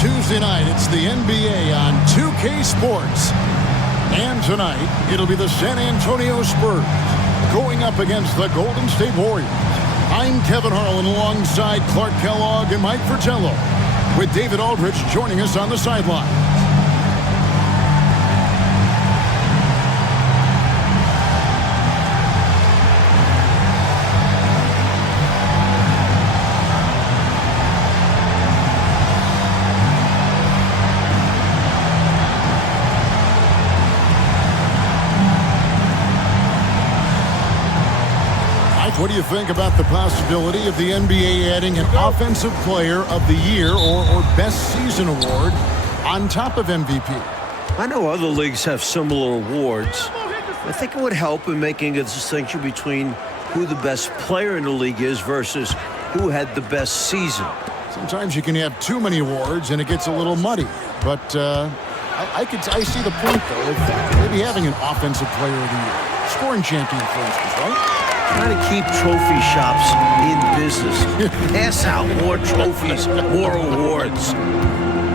Tuesday night, it's the NBA on 2K Sports. And tonight, it'll be the San Antonio Spurs going up against the Golden State Warriors. I'm Kevin Harlan alongside Clark Kellogg and Mike Fratello, with David Aldridge joining us on the sideline. What do you think about the possibility of the NBA adding an Offensive Player of the Year or Best Season award on top of MVP? I know other leagues have similar awards. I think it would help in making a distinction between who the best player in the league is versus who had the best season. Sometimes you can have too many awards and it gets a little muddy. But I see the point, though, of maybe having an Offensive Player of the Year. Scoring champion, for instance, right? Trying to keep trophy shops in business. Pass out more trophies, more awards.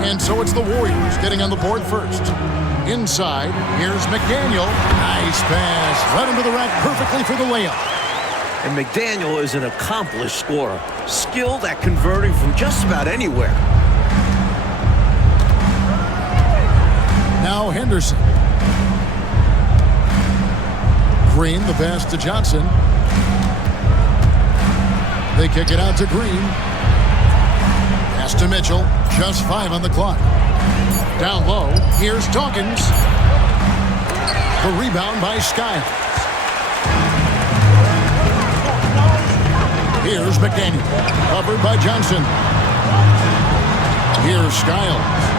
And so it's the Warriors getting on the board first. Inside, here's McDaniel. Nice pass. Led him to the rack perfectly for the layup. And McDaniel is an accomplished scorer, skilled at converting from just about anywhere. Now Henderson. Green, the pass to Johnson. They kick it out to Green. Pass to Mitchell. Just 5 on the clock. Down low. Here's Dawkins. The rebound by Skiles. Here's McDaniel. Covered by Johnson. Here's Skiles.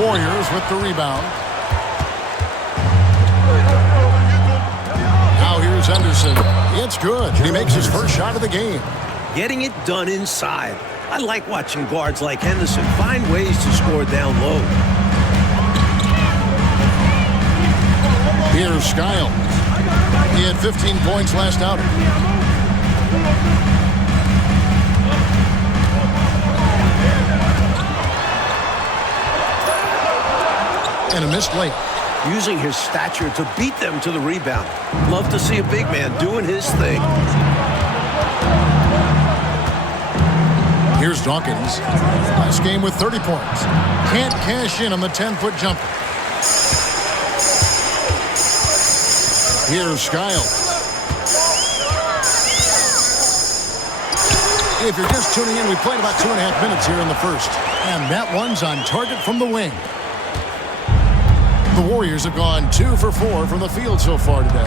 Warriors with the rebound. Now here's Henderson. It's good. He makes his first shot of the game. Getting it done inside. I like watching guards like Henderson find ways to score down low. Here's Skiles. He had 15 points last outing. And a missed layup. Using his stature to beat them to the rebound. Love to see a big man doing his thing. Here's Dawkins. Last game with 30 points. Can't cash in on the 10-foot jumper. Here's Skiles. If you're just tuning in, we played about 2.5 minutes here in the first. And that one's on target from the wing. The Warriors have gone 2 for 4 from the field so far today.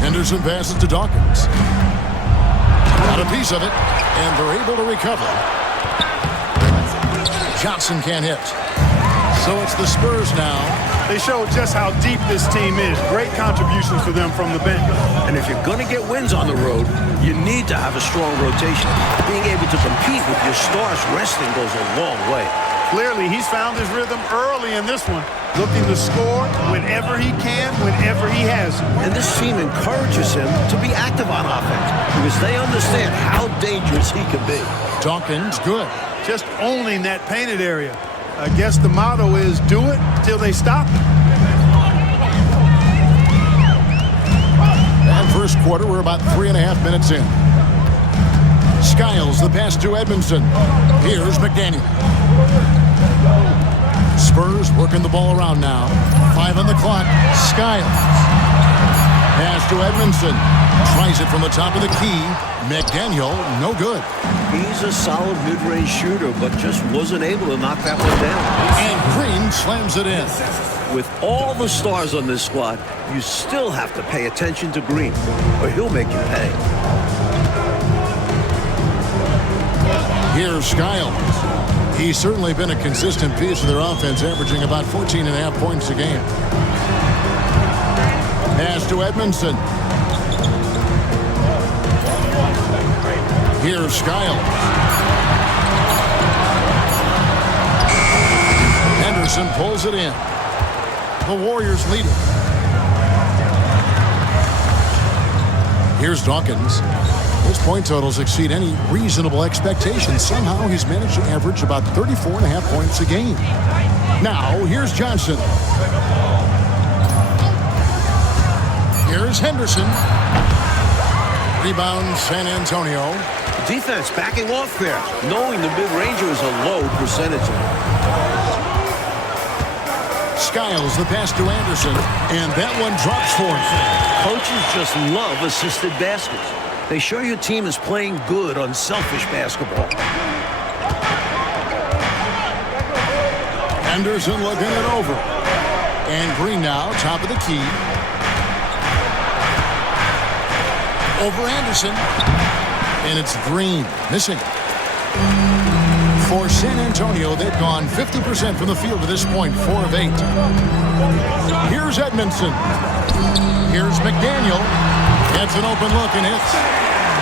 Henderson passes to Dawkins. Got a piece of it, and they're able to recover. Johnson can't hit. So it's the Spurs now. They show just how deep this team is. Great contributions for them from the bench. And if you're going to get wins on the road, you need to have a strong rotation. Being able to compete with your stars resting goes a long way. Clearly, he's found his rhythm early in this one, looking to score whenever he can, whenever he has. And this team encourages him to be active on offense because they understand how dangerous he can be. Dawkins, good. Just owning that painted area. I guess the motto is do it till they stop it. And first quarter, we're about 3.5 minutes in. Skiles, the pass to Edmondson. Here's McDaniel. Spurs working the ball around now. 5 on the clock. Skiles. Pass to Edmondson. Tries it from the top of the key. McDaniel, no good. He's a solid mid-range shooter, but just wasn't able to knock that one down. And Green slams it in. With all the stars on this squad, you still have to pay attention to Green, or he'll make you pay. Here's Skiles. He's certainly been a consistent piece of their offense, averaging about 14.5 points a game. Pass to Edmondson. Here's Skiles. Henderson pulls it in. The Warriors lead it. Here's Dawkins. His point totals exceed any reasonable expectations. Somehow he's managed to average about 34.5 points a game. Now, here's Johnson. Here's Henderson. Rebound, San Antonio. Defense backing off there, knowing the mid-ranger is a low percentage. Skiles the pass to Anderson, and that one drops for him. Coaches just love assisted baskets. They show your team is playing good, unselfish basketball. Anderson looking it over. And Green now, top of the key. Over Anderson. And it's Green, missing. For San Antonio, they've gone 50% from the field to this point, 4 of 8. Here's Edmondson. Here's McDaniel. Gets an open look and hits.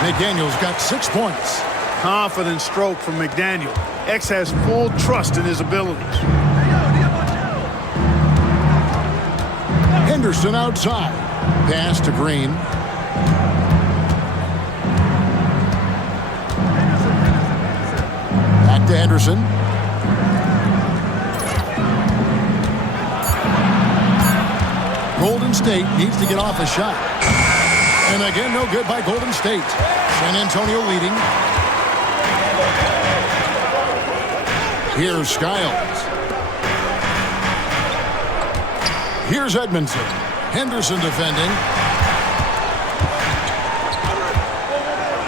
McDaniel's got 6 points. Confident stroke from McDaniel. X has full trust in his abilities. Henderson outside. Pass to Green. Back to Henderson. Golden State needs to get off a shot. And again, no good by Golden State. San Antonio leading. Here's Skiles. Here's Edmondson. Henderson defending.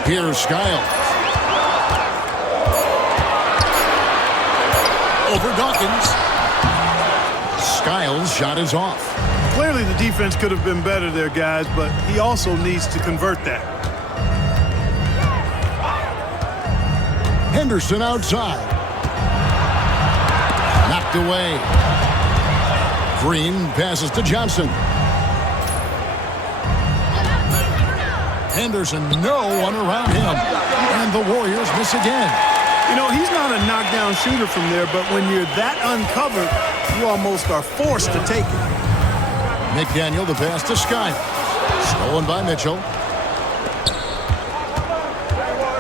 Here's Skiles. Over Dawkins. Skiles' shot is off. Clearly the defense could have been better there, guys, but he also needs to convert that. Henderson outside. Knocked away. Green passes to Johnson. Henderson, no one around him. And the Warriors miss again. You know, he's not a knockdown shooter from there, but when you're that uncovered, you almost are forced to take it. McDaniel, the pass to Skiles. Stolen by Mitchell.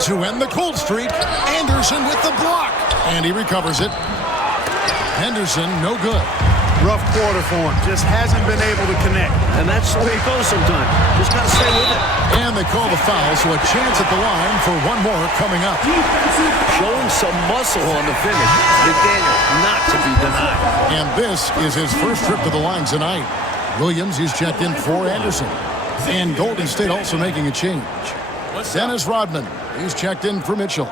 To end the cold streak, Anderson with the block. And he recovers it. Henderson, no good. Rough quarter for him. Just hasn't been able to connect. And that's the way it goes sometimes. Just got to stay with it. And they call the foul, so a chance at the line for one more coming up. Showing some muscle on the finish. McDaniel not to be denied. And this is his first trip to the line tonight. Williams, he's checked in for Anderson. And Golden State also making a change. Dennis Rodman, he's checked in for Mitchell.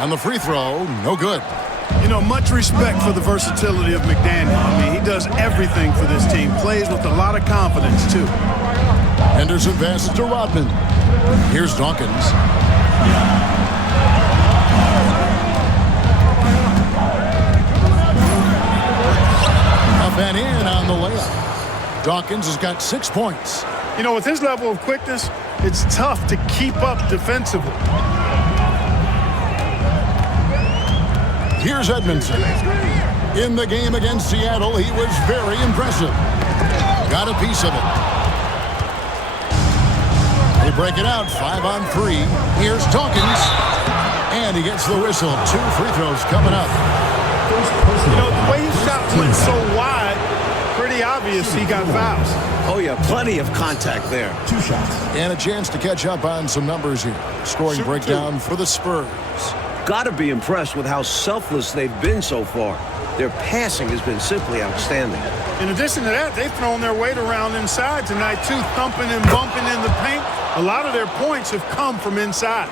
And the free throw, no good. You know, much respect for the versatility of McDaniel. I mean, he does everything for this team. Plays with a lot of confidence, too. Henderson passes to Rodman. Here's Dawkins. Up and in on the layup. Dawkins has got 6 points. You know, with his level of quickness, it's tough to keep up defensively. Here's Edmondson. In the game against Seattle, he was very impressive. Got a piece of it. They break it out, 5 on 3. Here's Dawkins. And he gets the whistle. 2 free throws coming up. You know, the way his shot went so wide, pretty obvious he got fouls. Oh, yeah, plenty of contact there. 2 shots. And a chance to catch up on some numbers here. Scoring breakdown for the Spurs. Got to be impressed with how selfless they've been so far. Their passing has been simply outstanding. In addition to that, they've thrown their weight around inside tonight, too, thumping and bumping in the paint. A lot of their points have come from inside.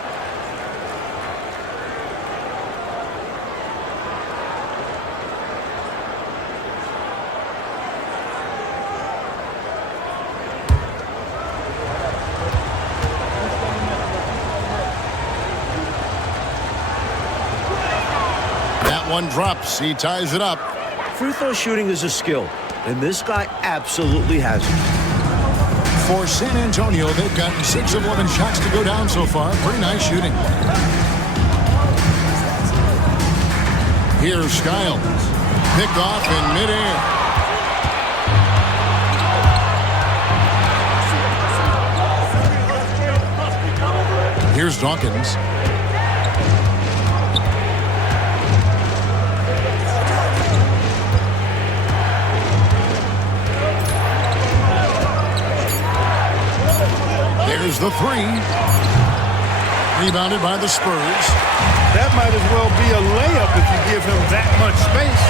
One drops. He ties it up. Free throw shooting is a skill, and this guy absolutely has it. For San Antonio, they've gotten 6 of 11 shots to go down so far. Pretty nice shooting. Here's Skiles. Picked off in midair. Here's Dawkins. There's the 3. Rebounded by the Spurs. That might as well be a layup if you give him that much space.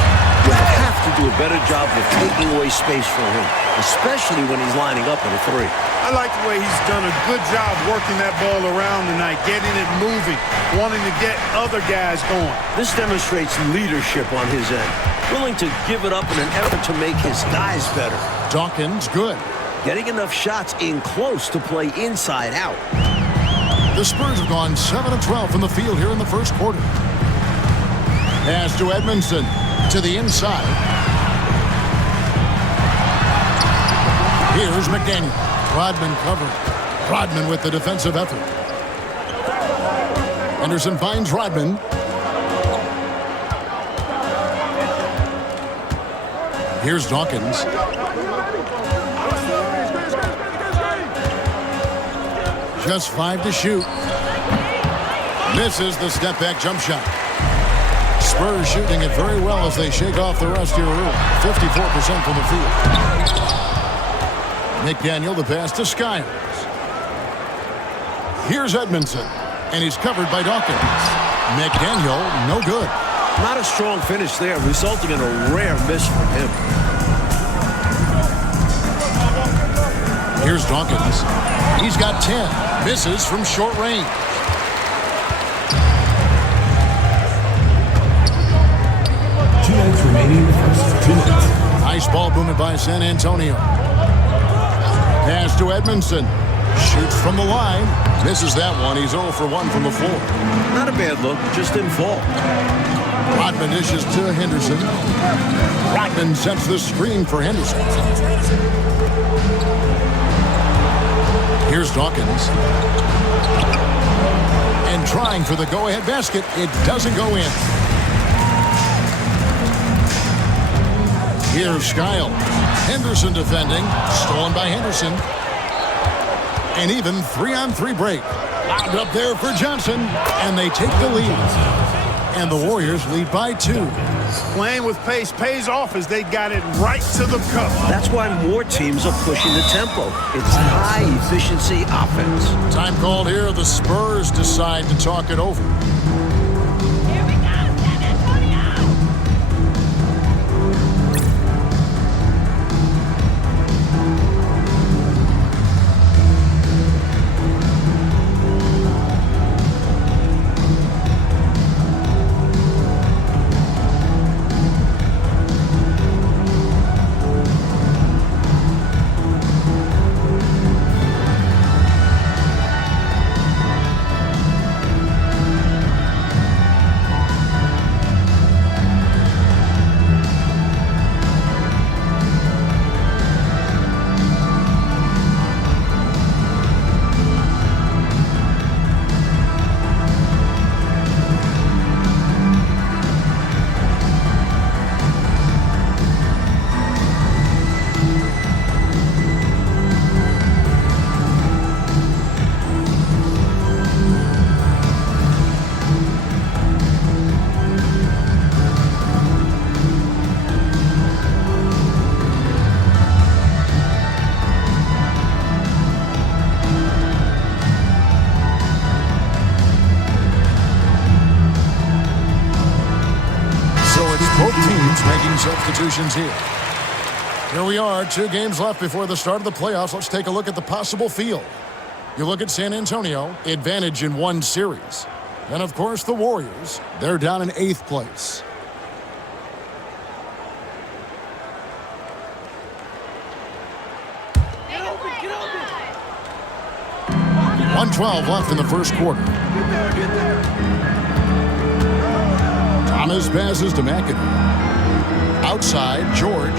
You have to do a better job of taking away space from him, especially when he's lining up at a 3. I like the way he's done a good job working that ball around tonight, getting it moving, wanting to get other guys going. This demonstrates leadership on his end, willing to give it up in an effort to make his guys better. Dawkins, good. Getting enough shots in close to play inside out. The Spurs have gone 7 of 12 from the field here in the first quarter. Pass to Edmondson to the inside. Here's McDaniel. Rodman covered. Rodman with the defensive effort. Henderson finds Rodman. Here's Dawkins. Just 5 to shoot. Misses the step-back jump shot. Spurs shooting it very well as they shake off the rust here early. 54% from the field. McDaniel, the pass to Skiles. Here's Edmondson, and he's covered by Dawkins. McDaniel, no good. Not a strong finish there, resulting in a rare miss from him. Here's Dawkins. He's got 10. Misses from short range. Remaining in the first 2 minutes. Nice ball movement by San Antonio. Pass to Edmondson. Shoots from the line. Misses that one. He's 0 for 1 from the floor. Not a bad look, just didn't fall. Rodman dishes to Henderson. Rodman sets the screen for Henderson. Here's Dawkins. And trying for the go-ahead basket. It doesn't go in. Here's Skiles. Henderson defending. Stolen by Henderson. An even 3-on-3 break. Lobbed up there for Johnson. And they take the lead. And the Warriors lead by 2. Playing with pace pays off as they got it right to the cup. That's why more teams are pushing the tempo. It's high-efficiency offense. Time called here. The Spurs decide to talk it over. Here we go, San Antonio! Making substitutions here. Here we are, 2 games left before the start of the playoffs. Let's take a look at the possible field. You look at San Antonio, advantage in 1 series. And of course the Warriors, they're down in 8th place. Get open! 1:12 left in the first quarter. Thomas passes to McAdoo. Outside, George.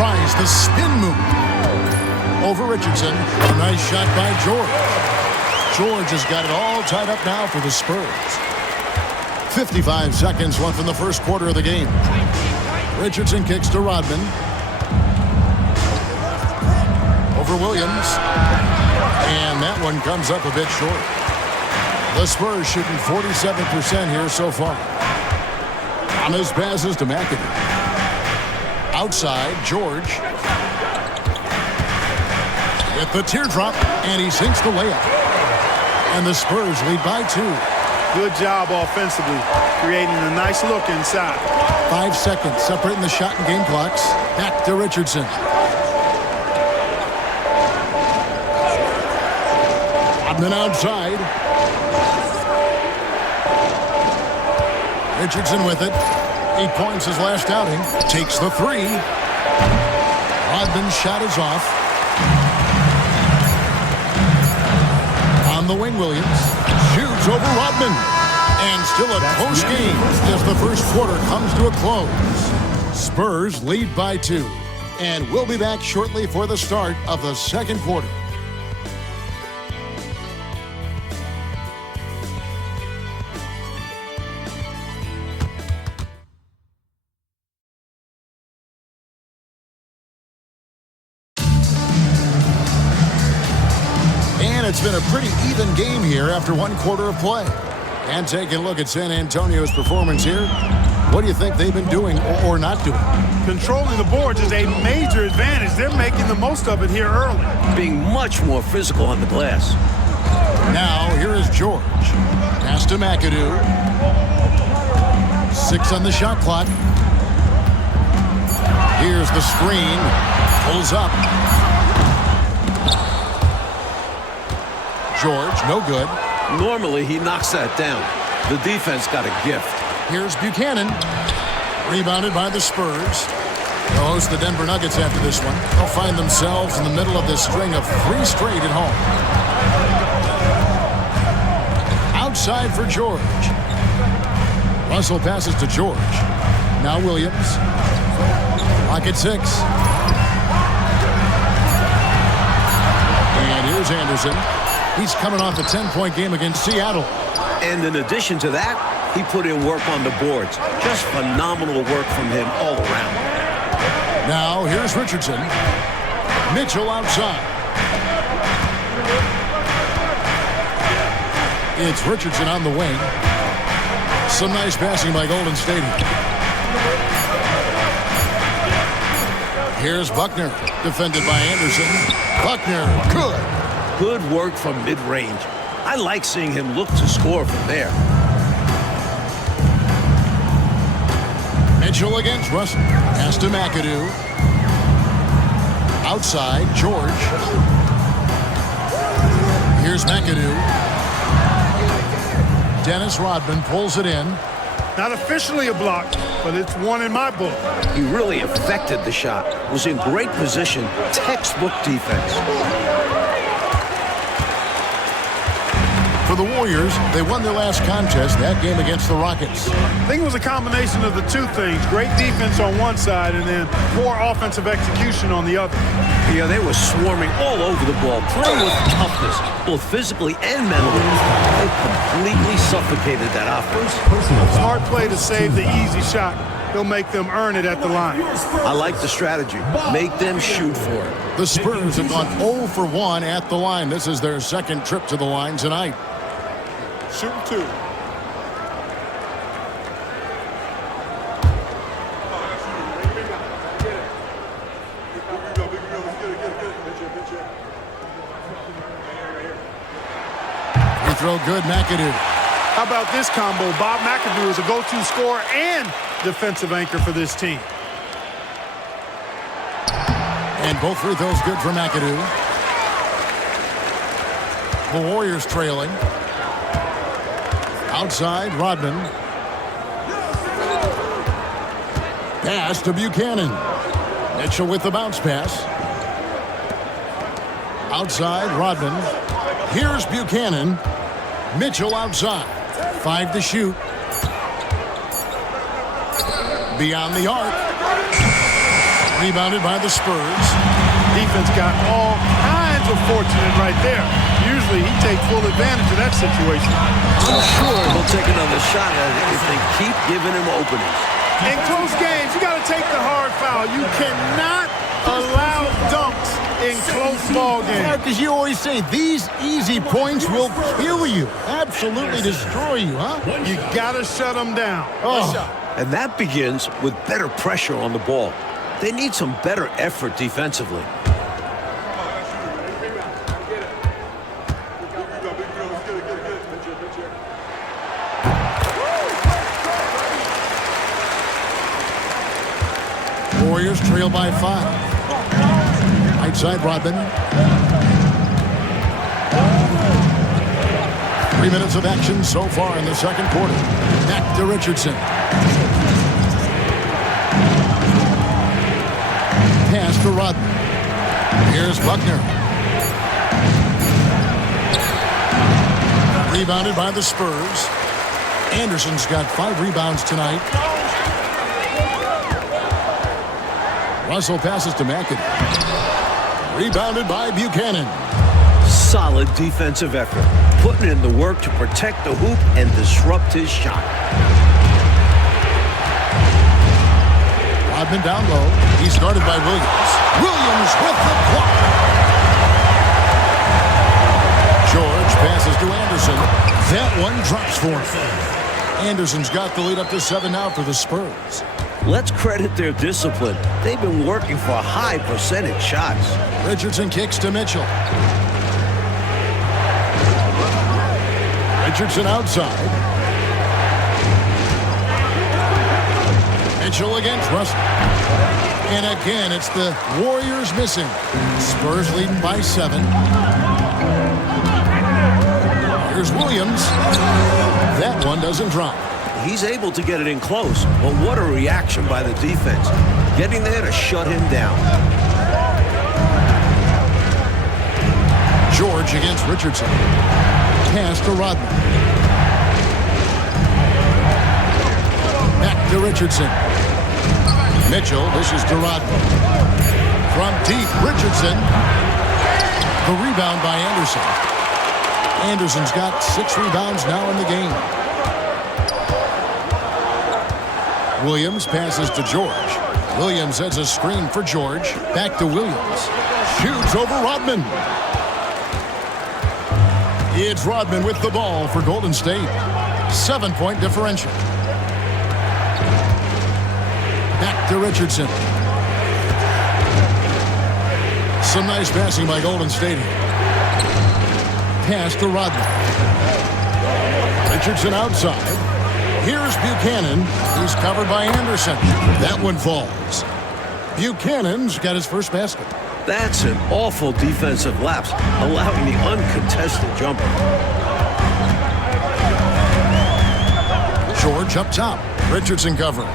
Tries the spin move. Over Richardson. A nice shot by George. George has got it all tied up now for the Spurs. 55 seconds left in the first quarter of the game. Richardson kicks to Rodman. Over Williams. And that one comes up a bit short. The Spurs shooting 47% here so far. On his passes to McAdoo. Outside, George. With the teardrop, and he sinks the layup. And the Spurs lead by 2. Good job offensively, creating a nice look inside. 5 seconds separating the shot and game clocks. Back to Richardson. Rodman outside. Richardson with it. 8 points his last outing. Takes the 3. Rodman's shot is off. On the wing, Williams. Shoots over Rodman. And still a close game as the first quarter comes to a close. Spurs lead by 2. And we'll be back shortly for the start of the second quarter. It's been a pretty even game here after one quarter of play. And taking a look at San Antonio's performance here, what do you think they've been doing or not doing? Controlling the boards is a major advantage. They're making the most of it here early. Being much more physical on the glass. Now, here is George. Pass to McAdoo. 6 on the shot clock. Here's the screen. Pulls up. George, no good. Normally, he knocks that down. The defense got a gift. Here's Buchanan. Rebounded by the Spurs. They'll host the Denver Nuggets after this one. They'll find themselves in the middle of this string of 3 straight at home. Outside for George. Russell passes to George. Now Williams. Clock at 6. And here's Anderson. He's coming off a 10-point game against Seattle. And in addition to that, he put in work on the boards. Just phenomenal work from him all around. Now, here's Richardson. Mitchell outside. It's Richardson on the wing. Some nice passing by Golden State. Here's Buckner, defended by Anderson. Buckner, good. Good work from mid-range. I like seeing him look to score from there. Mitchell against Russell. Pass to McAdoo. Outside, George. Here's McAdoo. Dennis Rodman pulls it in. Not officially a block, but it's one in my book. He really affected the shot. Was in great position. Textbook defense. For the Warriors, they won their last contest, that game against the Rockets. I think it was a combination of the two things. Great defense on one side and then poor offensive execution on the other. Yeah, they were swarming all over the ball, playing with toughness, both physically and mentally. They completely suffocated that offense. Smart play to save the easy shot. He'll make them earn it at the line. I like the strategy. Make them shoot for it. The Spurs have gone 0 for 1 at the line. This is their second trip to the line tonight. Shooting 2. Free throw good, McAdoo. How about this combo? Bob McAdoo is a go-to scorer and defensive anchor for this team. And both free throws good for McAdoo. The Warriors trailing. Outside, Rodman. Pass to Buchanan. Mitchell with the bounce pass. Outside, Rodman. Here's Buchanan. Mitchell outside. 5 to shoot. Beyond the arc. Rebounded by the Spurs. Defense got all kinds of fortunate right there. Usually he takes full advantage of that situation. I'm sure he'll take another shot at it if they keep giving him openings. In close games, you got to take the hard foul. You cannot allow dunks in close ball games. Because you always say these easy points will kill you. Absolutely destroy you, huh? You got to shut them down. Oh. And that begins with better pressure on the ball. They need some better effort defensively. Warriors trail by 5. Right side, Rodman. 3 minutes of action so far in the second quarter. Back to Richardson. Pass to Rodman. Here's Buckner. Rebounded by the Spurs. Anderson's got 5 rebounds tonight. Russell passes to McAdoo. Rebounded by Buchanan. Solid defensive effort, putting in the work to protect the hoop and disrupt his shot. Rodman down low. He's guarded by Williams. Williams with the block. George passes to Anderson. That one drops for him. Anderson's got the lead up to 7 now for the Spurs. Let's credit their discipline. They've been working for high percentage shots. Richardson kicks to Mitchell. Richardson outside. Mitchell against Russell. And again, it's the Warriors missing. Spurs leading by 7. Here's Williams. That one doesn't drop. He's able to get it in close, but what a reaction by the defense. Getting there to shut him down. George against Richardson. Pass to Rodman. Back to Richardson. Mitchell, this is to Rodman. From deep, Richardson. The rebound by Anderson. Anderson's got 6 rebounds now in the game. Williams passes to George. Williams has a screen for George. Back to Williams. Shoots over Rodman. It's Rodman with the ball for Golden State. 7-point differential. Back to Richardson. Some nice passing by Golden State. Pass to Rodman. Richardson outside. Here's Buchanan. He's covered by Anderson. That one falls. Buchanan's got his first basket. That's an awful defensive lapse, allowing the uncontested jumper. George up top. Richardson covering.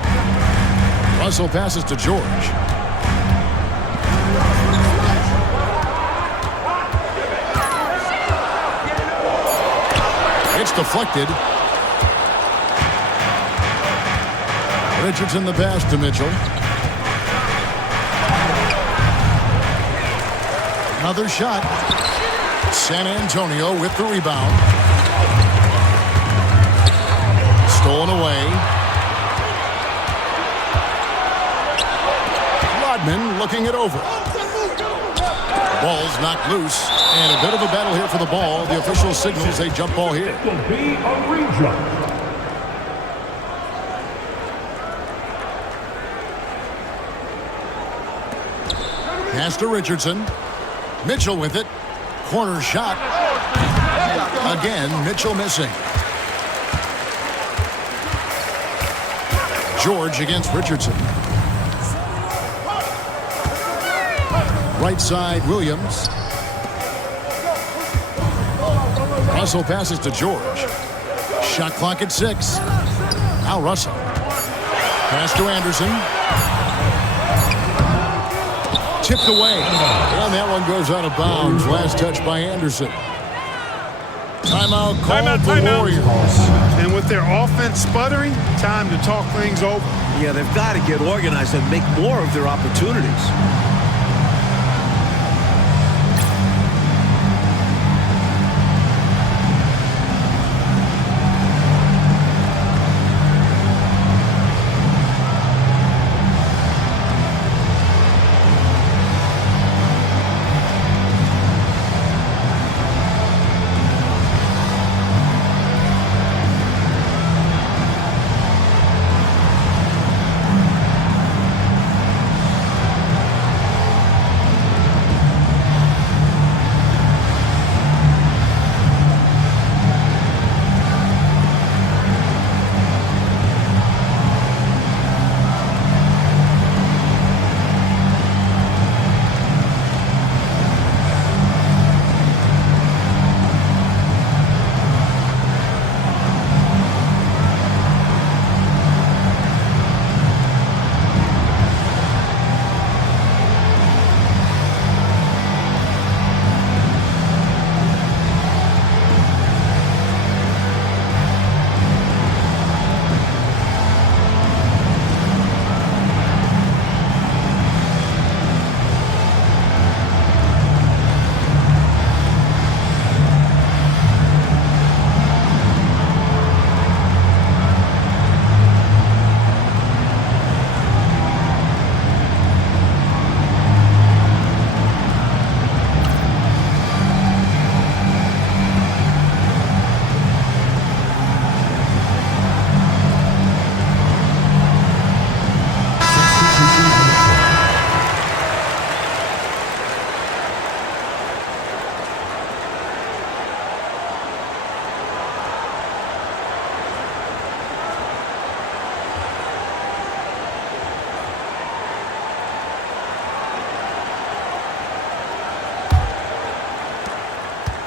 Russell passes to George. It's deflected. Richardson the pass to Mitchell. Another shot. San Antonio with the rebound. Stolen away. Rodman looking it over. Ball's knocked loose. And a bit of a battle here for the ball. The official signals a jump ball here. It will be a re-jump. Pass to Richardson. Mitchell with it. Corner shot. Again, Mitchell missing. George against Richardson. Right side, Williams. Russell passes to George. Shot clock at 6. Now Russell. Pass to Anderson. Tipped away. And that one goes out of bounds. Last touch by Anderson. Timeout called Timeout, the timeout. Warriors. And with their offense sputtering, time to talk things over. Yeah, they've got to get organized and make more of their opportunities.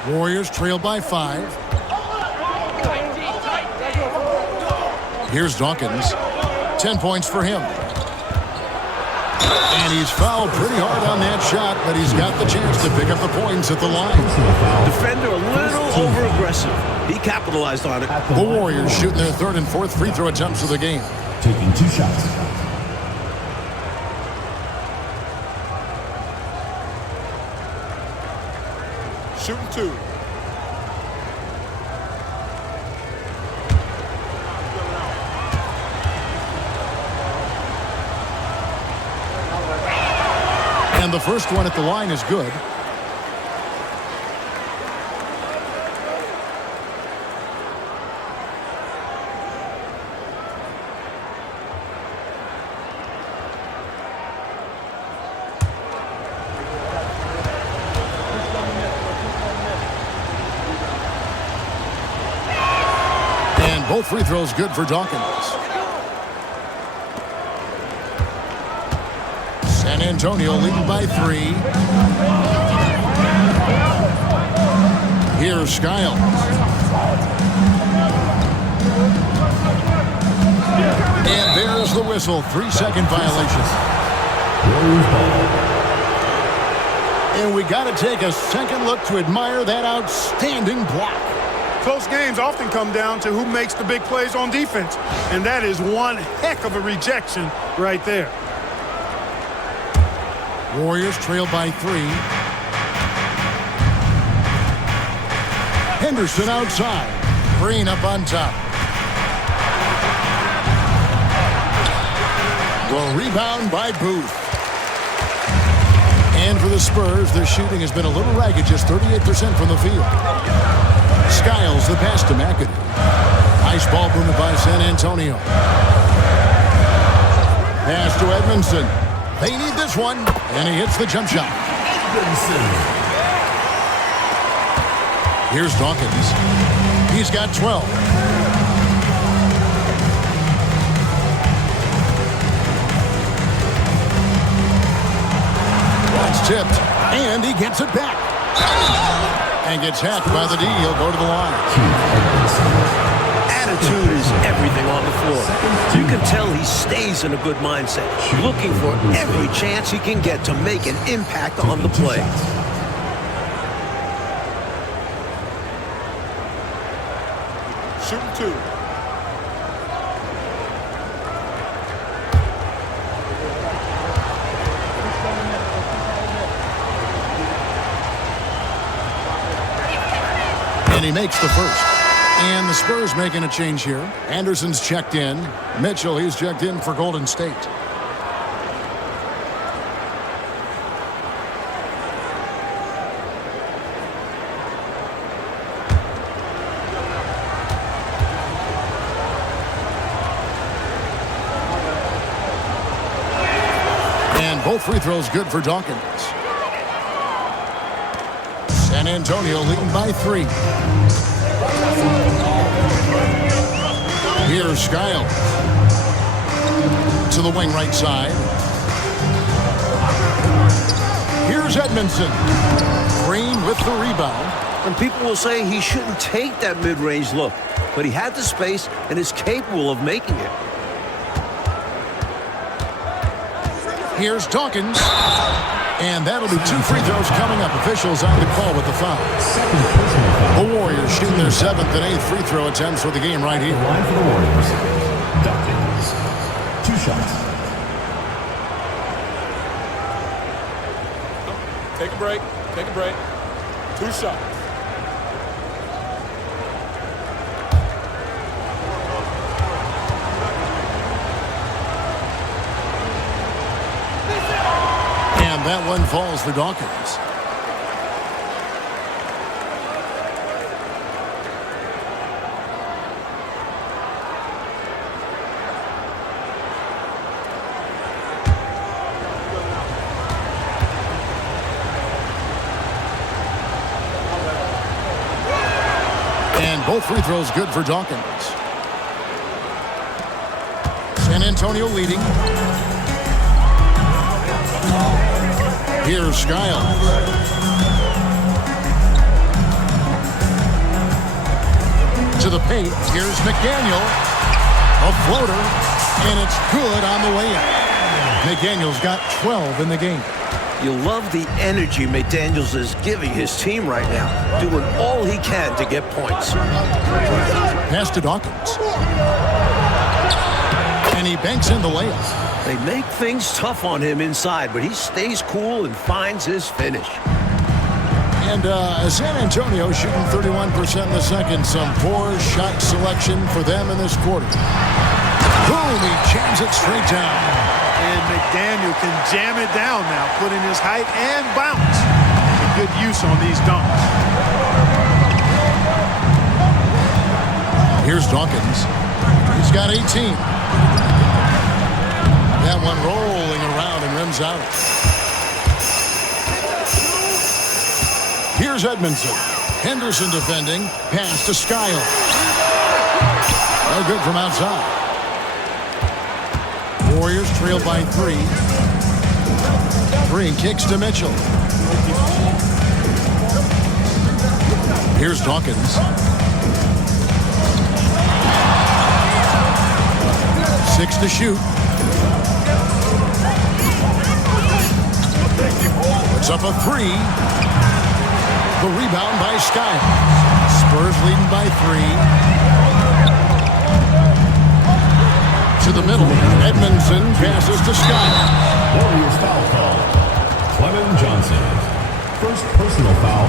Warriors trail by 5. Here's Dawkins. 10 points for him. And he's fouled pretty hard on that shot, but he's got the chance to pick up the points at the line. Defender a little over-aggressive. He capitalized on it. The Warriors shooting their third and fourth free throw attempts of the game. Taking 2 shots. Shooting 2. And the first one at the line is good. And both free throws good for Dawkins. San Antonio leading by 3. Here's Skiles. And there's the whistle. 3-second violation. And we got to take a second look to admire that outstanding block. Close games often come down to who makes the big plays on defense. And that is one heck of a rejection right there. Warriors trail by 3. Henderson outside. Green up on top. The rebound by Booth. And for the Spurs, their shooting has been a little ragged, just 38% from the field. Skiles the pass to McAdoo. Nice ball movement by San Antonio. Pass to Edmondson. They need this one, and he hits the jump shot. Here's Dawkins. He's got 12. That's tipped, and he gets it back. And gets hacked by the D. He'll go to the line. Attitude is everything on the floor. You can tell he stays in a good mindset, looking for every chance he can get to make an impact on the play. Shooting 2. And he makes the first. And the Spurs making a change here. Anderson's checked in. Mitchell, he's checked in for Golden State. And both free throws good for Dawkins. San Antonio leading by 3. Here's Skiles to the wing right side. Here's Edmondson. Green with the rebound. And people will say he shouldn't take that mid-range look, but he had the space and is capable of making it. Here's Dawkins. And that'll be 2 free throws coming up. Officials on the call with the foul. The Warriors shooting their 7th and 8th free throw attempts for the game right here. Line for the Warriors. Dawkins. 2 shots. Take a break. Take a break. 2 shots. And that one falls for Dawkins. And both free throws good for Dawkins. San Antonio leading. Here's Skiles. To the paint. Here's McDaniel. A floater. And it's good on the way in. McDaniel's got 12 in the game. You love the energy McDaniels is giving his team right now, doing all he can to get points. Pass to Dawkins. And he banks in the layup. They make things tough on him inside, but he stays cool and finds his finish. And San Antonio shooting 31% in the second. Some poor shot selection for them in this quarter. Boom, he jams it straight down. And McDaniel can jam it down now, putting his height and bounce. Good use on these dunks. Here's Dawkins. He's got 18. That one rolling around and rims out. Here's Edmondson. Henderson defending. Pass to Skiles. No good from outside. Warriors trail by 3. Green kicks to Mitchell. Here's Dawkins. 6 to shoot. It's up a 3. The rebound by Skiles. Spurs leading by 3. To the middle. Edmondson passes to Skiles. Warriors foul call. Clement Johnson. First personal foul.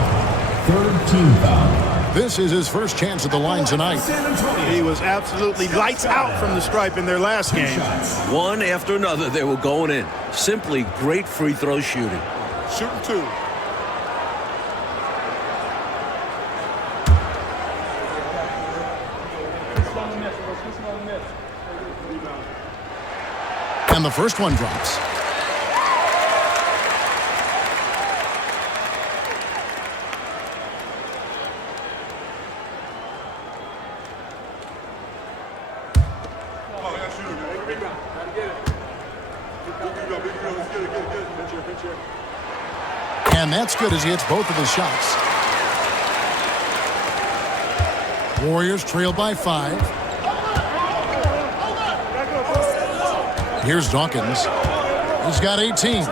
3rd team foul. This is his first chance at the line tonight. He was absolutely lights out from the stripe in their last game. One after another, they were going in. Simply great free throw shooting. Shooting 2. And the first one drops. And that's good as he hits both of his shots. Warriors trail by 5. Here's Dawkins. He's got 18.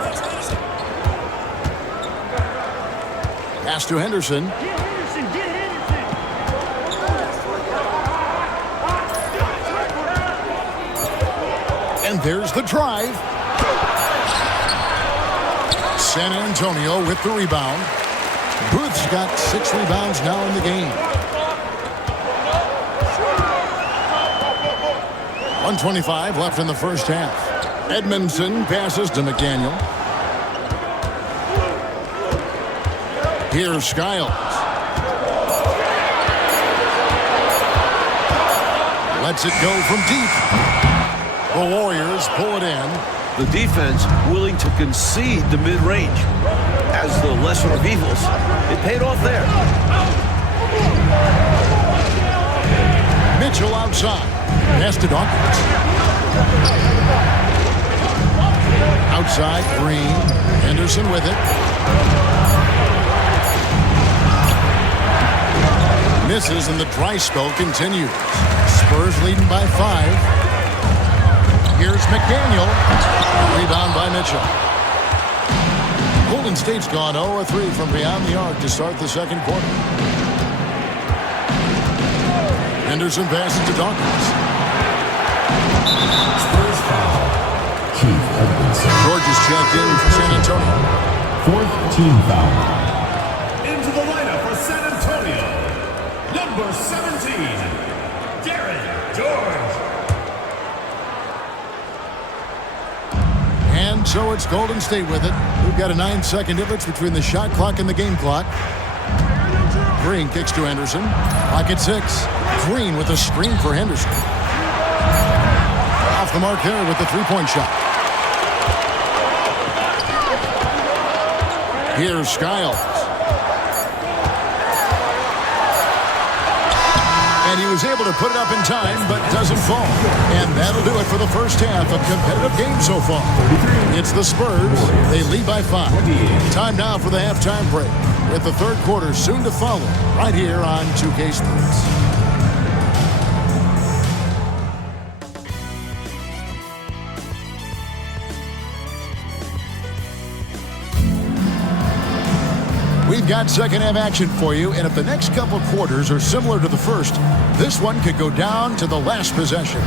Pass to Henderson. And there's the drive. San Antonio with the rebound. Booth's got 6 rebounds now in the game. 1:25 left in the first half. Edmondson passes to McDaniel. Here's Skiles. Lets it go from deep. The Warriors pull it in. The defense willing to concede the mid-range as the lesser of evils. It paid off there. Mitchell outside. Pass to Dawkins. Outside, Green. Henderson with it. Misses and the dry spell continues. Spurs leading by 5. Here's McDaniel. Rebound by Mitchell. Golden State's gone 0-3 from beyond the arc to start the second quarter. Henderson passes to Dawkins. Spurs foul. Chief Edmondson. George is checked in for San Antonio. 4th team foul. Into the lineup for San Antonio. Number 17, Darren George. And so it's Golden State with it. We've got a 9-second difference between the shot clock and the game clock. Green kicks to Henderson. Clock at 6. Green with a screen for Henderson. Off the mark there with the three-point shot. Here's Skiles. And he was able to put it up in time, but doesn't fall. And that'll do it for the first half. A competitive game so far. It's the Spurs. They lead by 5. Time now for the halftime break, with the third quarter soon to follow, right here on 2K Sports. We've got second half action for you, and if the next couple quarters are similar to the first, this one could go down to the last possession.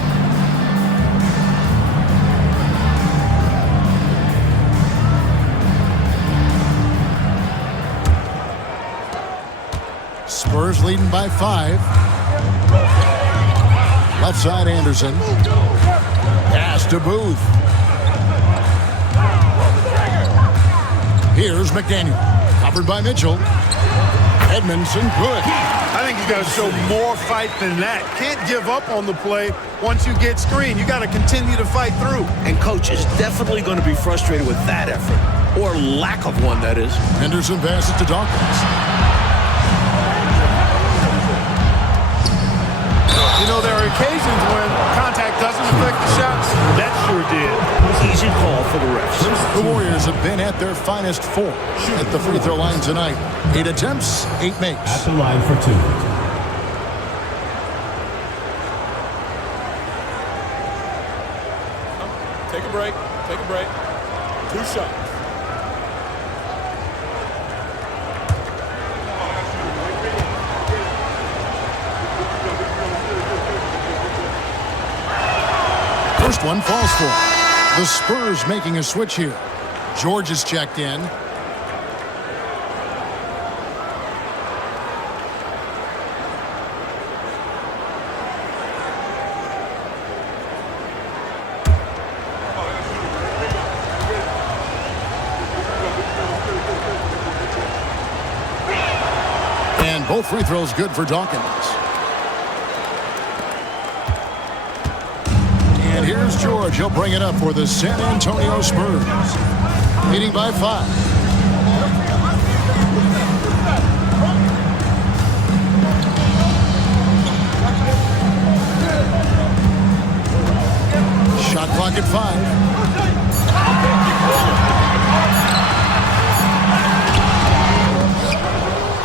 Spurs leading by 5. Left side Anderson. Pass to Booth. Here's McDaniel. Covered by Mitchell. Edmondson good. I think you got to show more fight than that. Can't give up on the play once you get screened. You got to continue to fight through. And coach is definitely going to be frustrated with that effort, or lack of one, that is. Henderson passes to Dawkins. You know, there are occasions when contact doesn't affect the shots. That sure did. Easy call for the refs. The Warriors have been at their finest 4 at the free throw line tonight. 8 attempts, 8 makes. At the line for 2. Take a break. Take a break. 2 shots. First one falls for. The Spurs making a switch here. George is checked in. And both free throws good for Dawkins. And here's George. He'll bring it up for the San Antonio Spurs. Leading by 5. Shot clock at 5.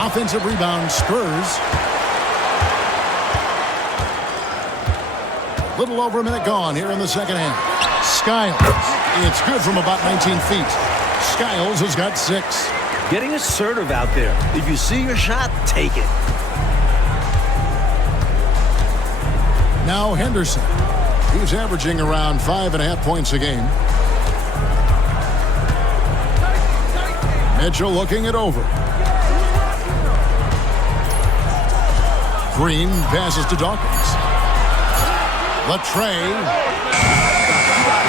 Offensive rebound, Spurs. Little over a minute gone here in the second half. Skiles. It's good from about 19 feet. Skiles has got 6. Getting assertive out there. If you see your shot, take it. Now Henderson. He's averaging around 5.5 points a game. Mitchell looking it over. Green passes to Dawkins. Latre.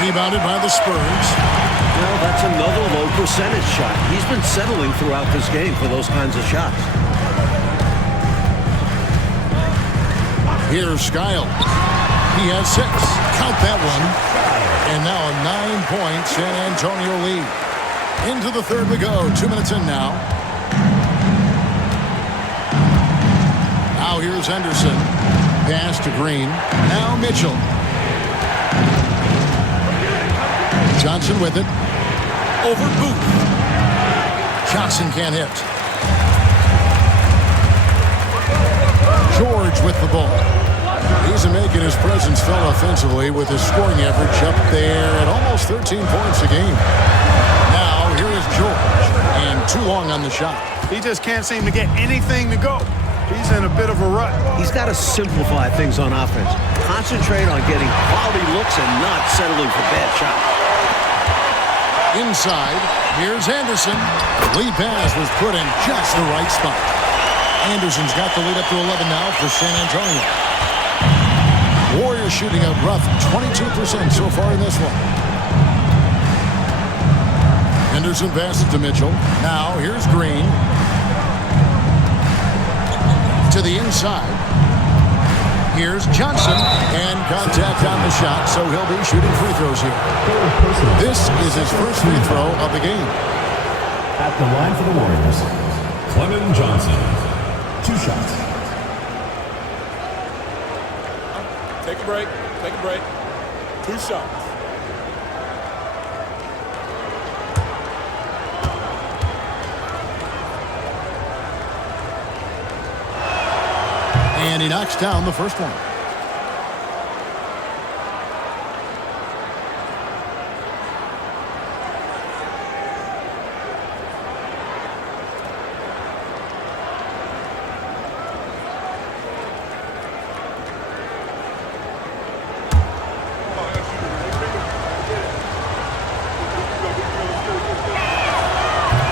Rebounded by the Spurs. Well, that's another low percentage shot. He's been settling throughout this game for those kinds of shots. Here's Skiles. He has 6. Count that one. And now a 9-point San Antonio lead. Into the third we go. 2 minutes in now. Now here's Henderson. Pass to Green. Now Mitchell. Johnson with it. Over Booth. Johnson can't hit. George with the ball. He's making his presence felt offensively with his scoring average up there at almost 13 points a game. Now here is George. And too long on the shot. He just can't seem to get anything to go. He's in a bit of a rut. He's got to simplify things on offense. Concentrate on getting quality looks and not settling for bad shots. Inside, here's Anderson. The lead pass was put in just the right spot. Anderson's got the lead up to 11 now for San Antonio. Warriors shooting a rough 22% so far in this one. Henderson passes to Mitchell. Now here's Green. To the inside. Here's Johnson. And contact on the shot, so he'll be shooting free throws here. This is his first free throw of the game. At the line for the Warriors, Clement Johnson. 2 shots. Take a break. Take a break. 2 shots. And he knocks down the first one.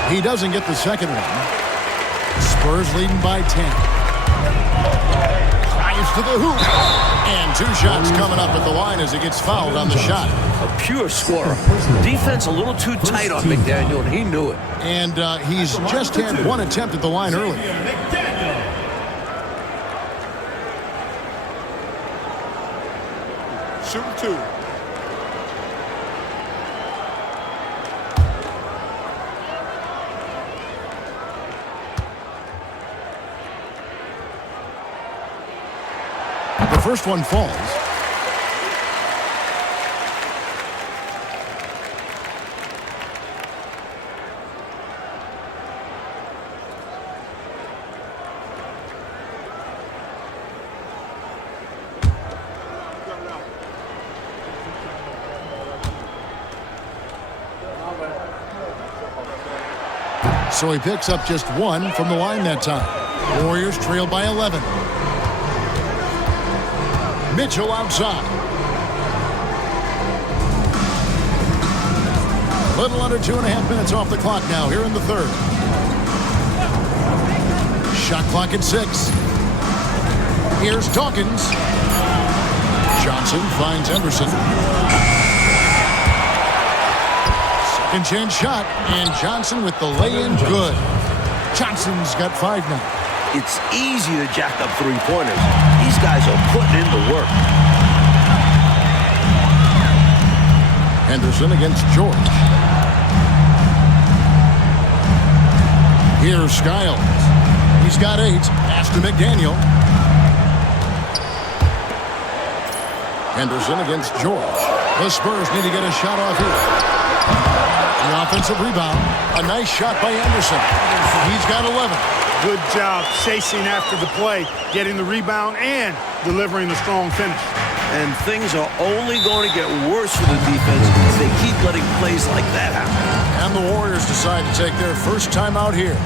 He doesn't get the second one. Spurs leading by 10. Drives to the hoop. And 2 shots coming up at the line as he gets fouled on the shot. A pure scorer. Defense a little too tight on McDaniel, and he knew it. And he's just had 1 attempt at the line early. Shooting 2. The first one falls. So he picks up just 1 from the line that time. Warriors trail by 11. Mitchell outside. Little under 2.5 minutes off the clock now here in the third. Shot clock at 6. Here's Dawkins. Johnson finds Henderson. Second chance shot, and Johnson with the lay-in good. Johnson's got 5 now. It's easy to jack up 3-pointers. These guys are putting in the work. Henderson against George. Here's Skiles. He's got 8. Pass to McDaniel. Henderson against George. The Spurs need to get a shot off here. The offensive rebound. A nice shot by Anderson. He's got 11. Good job chasing after the play, getting the rebound and delivering a strong finish. And things are only going to get worse for the defense if they keep letting plays like that happen. And the Warriors decide to take their first time out here.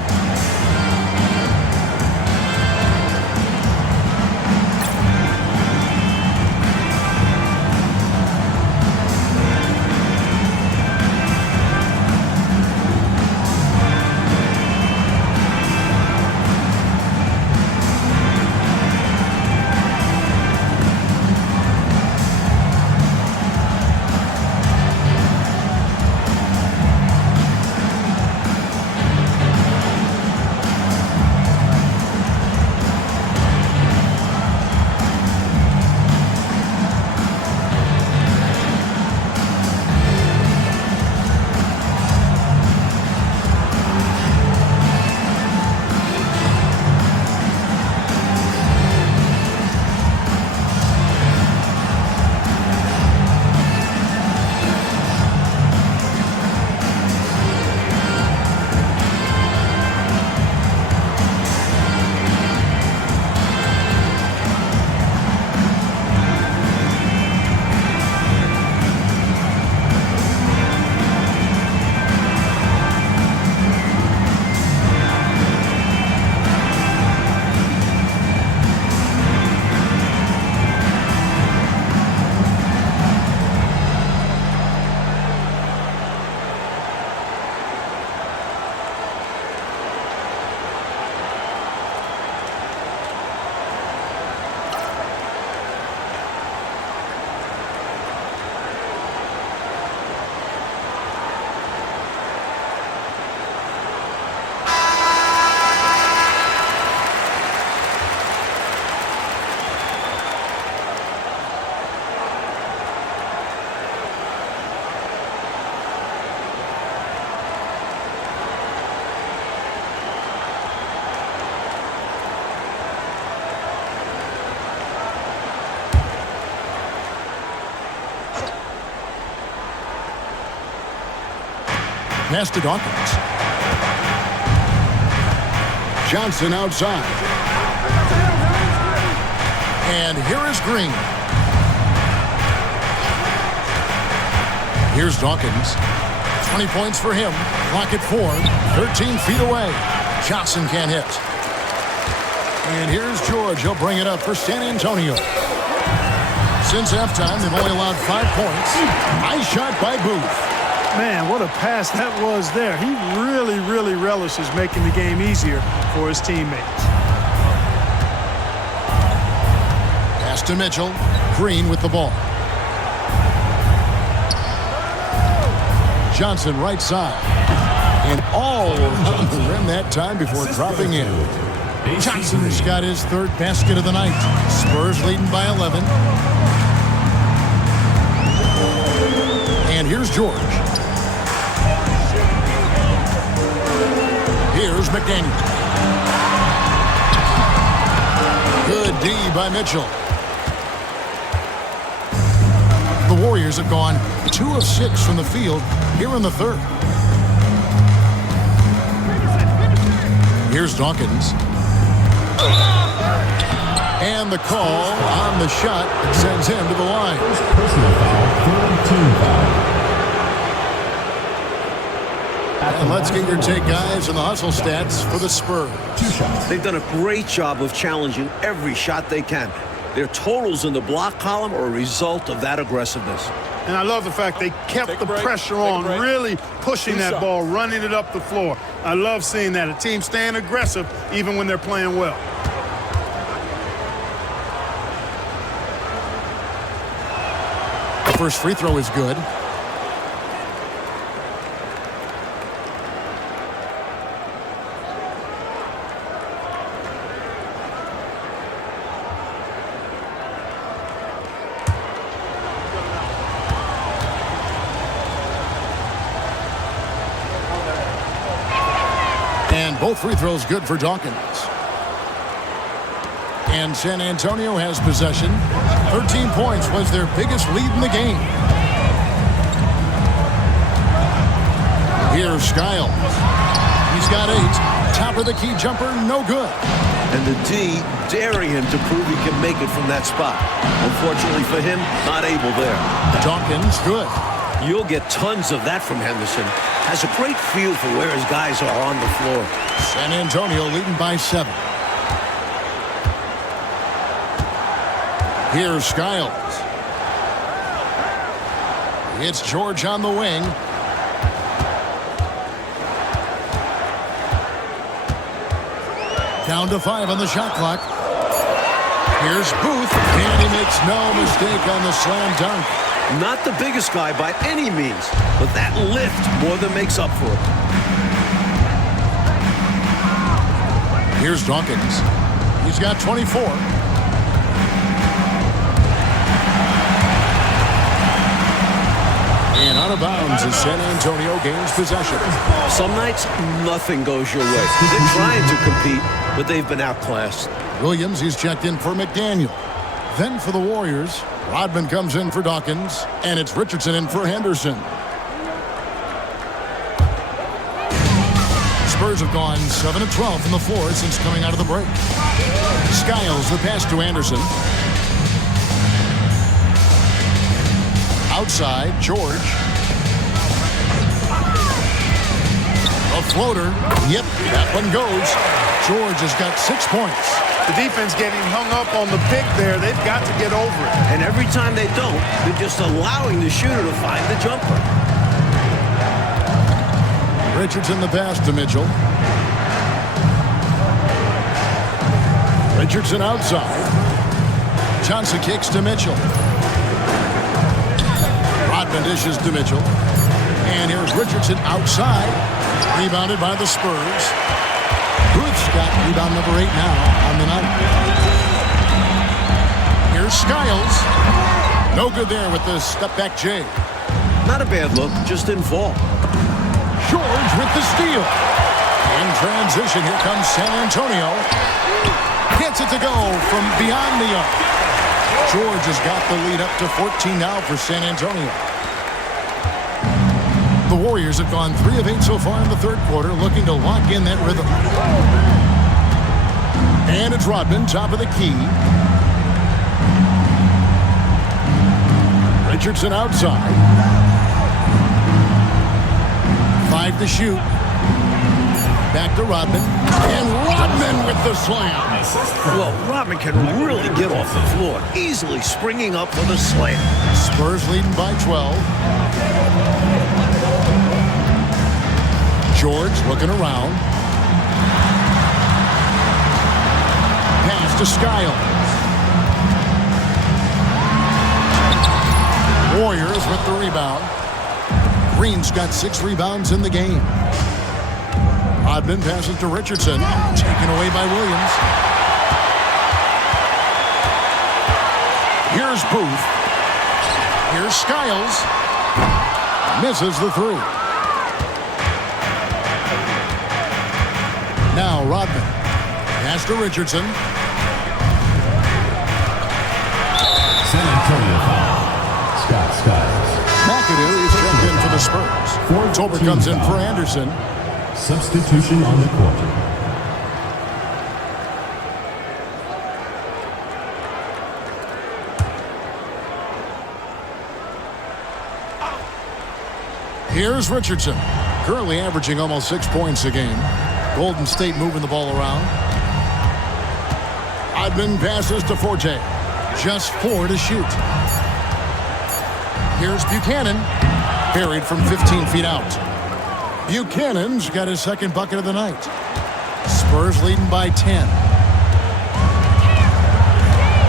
Pass to Dawkins. Johnson outside. And here is Green. Here's Dawkins. 20 points for him. Clock at 4. 13 feet away. Johnson can't hit. And here's George. He'll bring it up for San Antonio. Since halftime, they've only allowed 5 points. Nice shot by Booth. Man, what a pass that was there. He really relishes making the game easier for his teammates. Pass to Mitchell. Green with the ball. Johnson right side. And all around the rim that time before dropping in. Johnson's got his third basket of the night. Spurs leading by 11. And here's George. Here's McDaniel. Good D by Mitchell. The Warriors have gone 2 of 6 from the field here in the third. Here's Dawkins. And the call on the shot that sends him to the line. Personal foul, third team foul. And let's get your take, guys, on the hustle stats for the Spurs. 2 shots. They've done a great job of challenging every shot they can. Their totals in the block column are a result of that aggressiveness. And I love the fact they kept the pressure on, really pushing that ball, running it up the floor. I love seeing that. A team staying aggressive even when they're playing well. The first free throw is good. And both free throws good for Dawkins. And San Antonio has possession. 13 points was their biggest lead in the game. Here's Skiles. He's got 8. Top of the key jumper, no good. And the D daring him to prove he can make it from that spot. Unfortunately for him, not able there. Dawkins, good. You'll get tons of that from Henderson. Has a great feel for where his guys are on the floor. San Antonio leading by 7. Here's Skiles. It's George on the wing. Down to 5 on the shot clock. Here's Booth, and he makes no mistake on the slam dunk. Not the biggest guy by any means, but that lift more than makes up for it. Here's Dawkins. He's got 24. And out of bounds as San Antonio gains possession. Some nights, nothing goes your way. They're trying to compete, but they've been outclassed. Williams, he's checked in for McDaniel. Then for the Warriors, Rodman comes in for Dawkins, and it's Richardson in for Henderson. Spurs have gone 7 of 12 from the floor since coming out of the break. Skiles, the pass to Anderson. Outside, George. A floater. Yep, that one goes. George has got 6 points. The defense getting hung up on the pick there. They've got to get over it. And every time they don't, they're just allowing the shooter to find the jumper. Richardson the pass to Mitchell. Richardson outside. Johnson kicks to Mitchell. Rodman dishes to Mitchell. And here's Richardson outside. Rebounded by the Spurs. Booth's got rebound number 8 now on the night. Here's Skiles. No good there with the step-back J. Not a bad look, just didn't fall. George with the steal. In transition, here comes San Antonio. Gets it to go from beyond the arc. George has got the lead up to 14 now for San Antonio. The Warriors have gone 3 of 8 so far in the third quarter, looking to lock in that rhythm. And it's Rodman, top of the key. Richardson outside. 5 to shoot. Back to Rodman. And Rodman with the slam. Well, Rodman can really get off the floor, easily springing up for the slam. Spurs leading by 12. George looking around. Pass to Skiles. Warriors with the rebound. Green's got 6 rebounds in the game. Rodman passes to Richardson. Taken away by Williams. Here's Booth. Here's Skiles. Misses the 3. Now Rodman. Pass to Richardson. San Antonio foul. Scott Skiles. McAdoo is checked in for the Spurs. Tolbert comes in for Anderson. Substitution on the court. Here's Richardson. Currently averaging almost 6 points a game. Golden State moving the ball around. Rodman passes to Forte. Just 4 to shoot. Here's Buchanan. Buried from 15 feet out. Buchanan's got his second bucket of the night. Spurs leading by 10.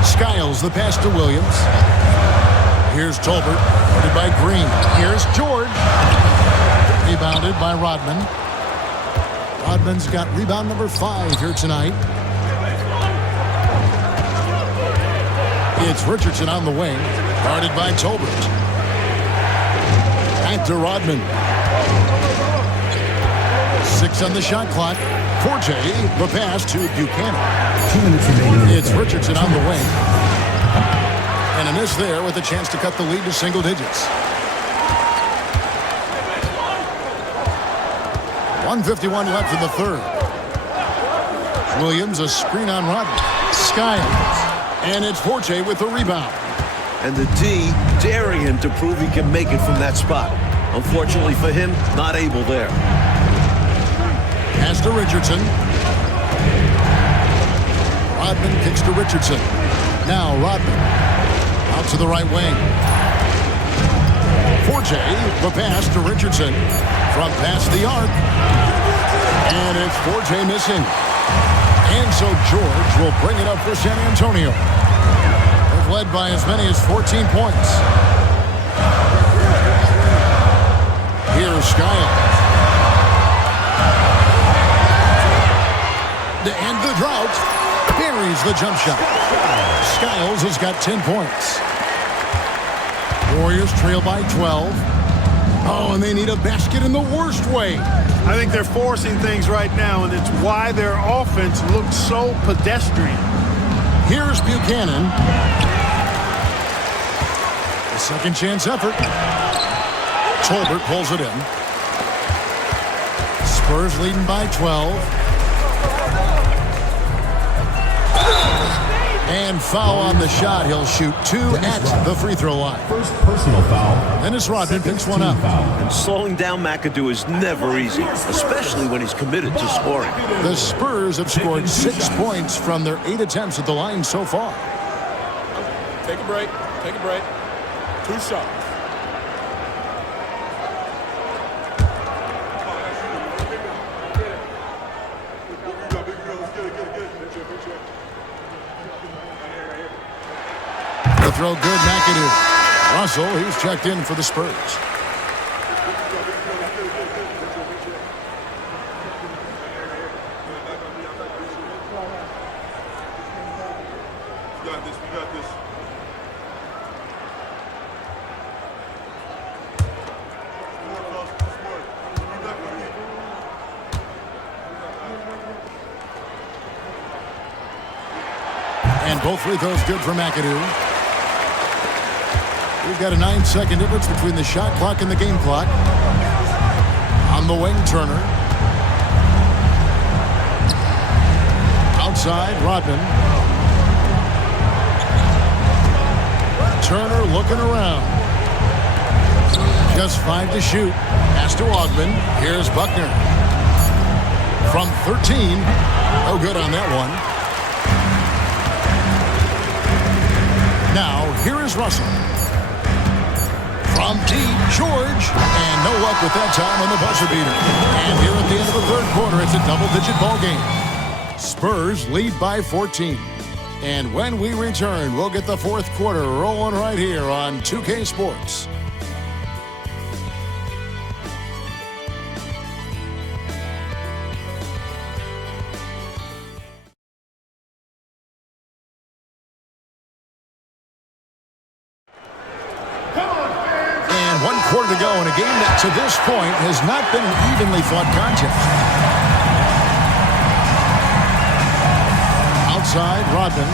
Skiles the pass to Williams. Here's Tolbert. Guarded by Green. Here's George. Rebounded by Rodman. Rodman's got rebound number 5 here tonight. It's Richardson on the wing. Guarded by Tolbert. Back to Rodman. 6 on the shot clock. Forte, the pass to Buchanan. 2 minutes remaining. It's Richardson on the wing. And a miss there with a chance to cut the lead to single digits. 1:51 left in the third. Williams, a screen on Rodman. Skiles. And it's Forte with the rebound. And the D daring him to prove he can make it from that spot. Unfortunately for him, not able there. Pass to Richardson. Rodman kicks to Richardson. Now Rodman. Out to the right wing. Forte, the pass to Richardson. From past the arc. And it's Forte missing. And so George will bring it up for San Antonio. They've led by as many as 14 points. Here's Skiles. To end the drought, buries the jump shot. Skiles has got 10 points. Warriors trail by 12. Oh, and they need a basket in the worst way. I think they're forcing things right now, and it's why their offense looks so pedestrian. Here's Buchanan. A second chance effort. Tolbert pulls it in. Spurs leading by 12. And foul on the shot. He'll shoot 2 at the free throw line. First personal foul. Dennis Rodman picks one up. And slowing down McAdoo is never easy, especially when he's committed to scoring. The Spurs have scored 6 points from their 8 attempts at the line so far. Take a break. Take a break. 2 shots. The throw good, McAdoo. Russell, he's checked in for the Spurs. We got this. And both free throws good for McAdoo. We've got a 9-second difference between the shot clock and the game clock. On the wing, Turner. Outside, Rodman. Turner looking around. Just 5 to shoot. Pass to Ogden. Here's Buckner. From 13. No good on that one. Now, here is Russell. From deep, George. And no luck with that time on the buzzer beater. And here at the end of the third quarter, it's a double-digit ball game. Spurs lead by 14. And when we return, we'll get the fourth quarter rolling right here on 2K Sports. And 1 quarter to go in a game that to this point has not been an evenly fought contest. Outside, Rodman.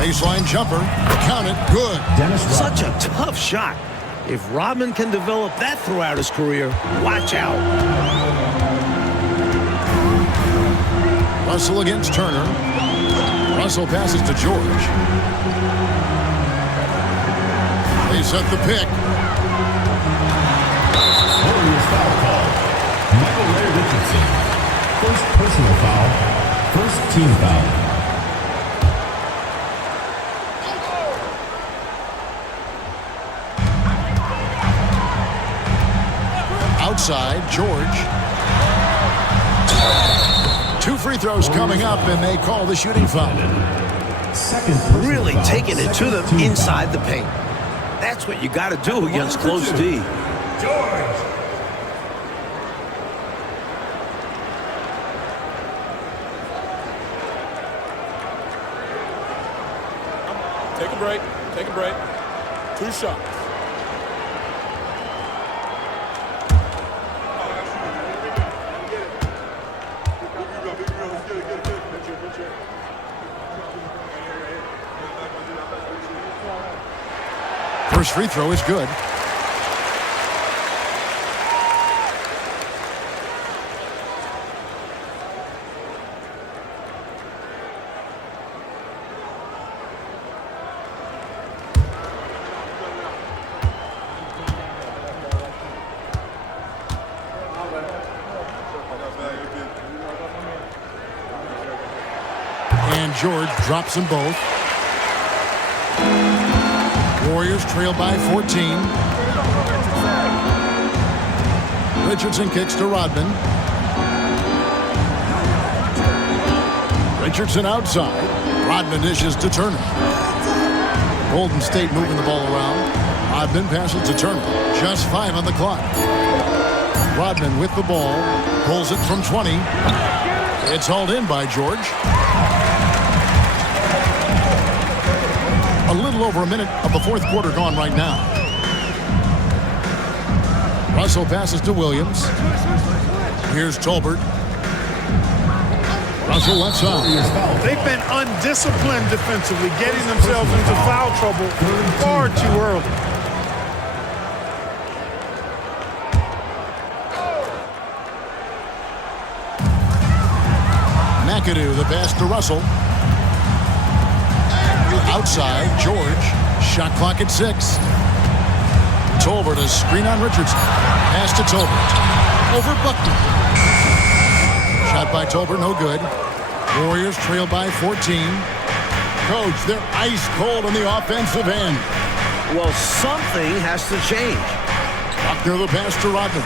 Baseline jumper. Count it. Good. Such a tough shot. If Rodman can develop that throughout his career, watch out. Russell against Turner. Russell passes to George. They set the pick. Warriors foul call. Michael Ray Richardson. First personal foul. First team foul. Outside, George. 2 free throws coming up, and they call the shooting foul. Second personal Really foul. taking it to them Second team inside foul. the paint. That's what you got to do against close D. George. Take a break. Take a break. 2 shots. First free throw is good. And George drops them both. Warriors trail by 14. Richardson kicks to Rodman. Richardson outside. Rodman dishes to Turner. Golden State moving the ball around. Rodman passes to Turner. Just 5 on the clock. Rodman with the ball. Pulls it from 20. It's hauled in by George. A little over a minute of the fourth quarter gone right now. Russell passes to Williams. Here's Tolbert. Russell left side. They've been undisciplined defensively, getting themselves into foul trouble far too early. McAdoo, the pass to Russell. Outside, George. Shot clock at 6. Tolbert, a screen on Richardson. Pass to Tolbert. Over Buckner. Shot by Tolbert, no good. Warriors trail by 14. Coach, they're ice cold on the offensive end. Well, something has to change. Buckner, the pass to Rodman.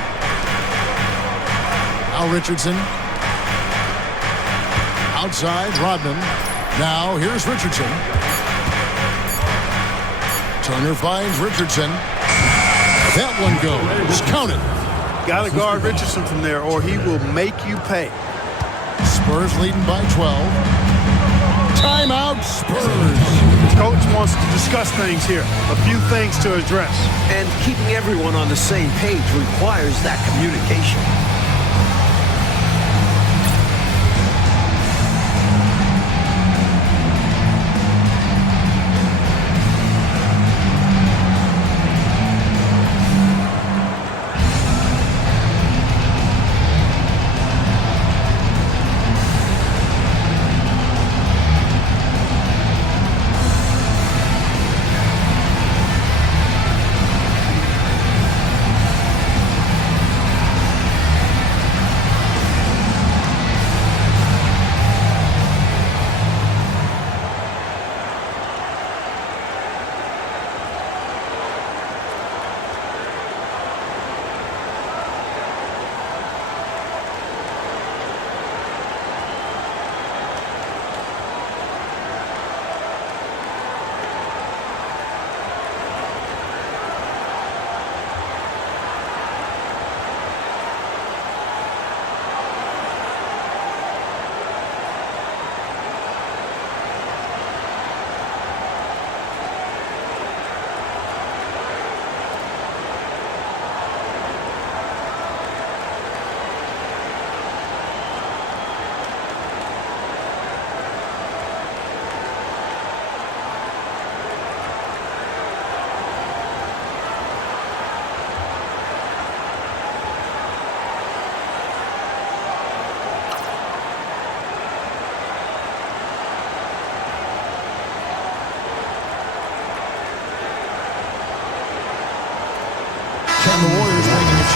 Now Richardson. Outside, Rodman. Now here's Richardson. Turner finds Richardson. That one goes. Count it. Got to guard Richardson from there, or he will make you pay. Spurs leading by 12. Timeout, Spurs. Coach wants to discuss things here. A few things to address. And keeping everyone on the same page requires that communication.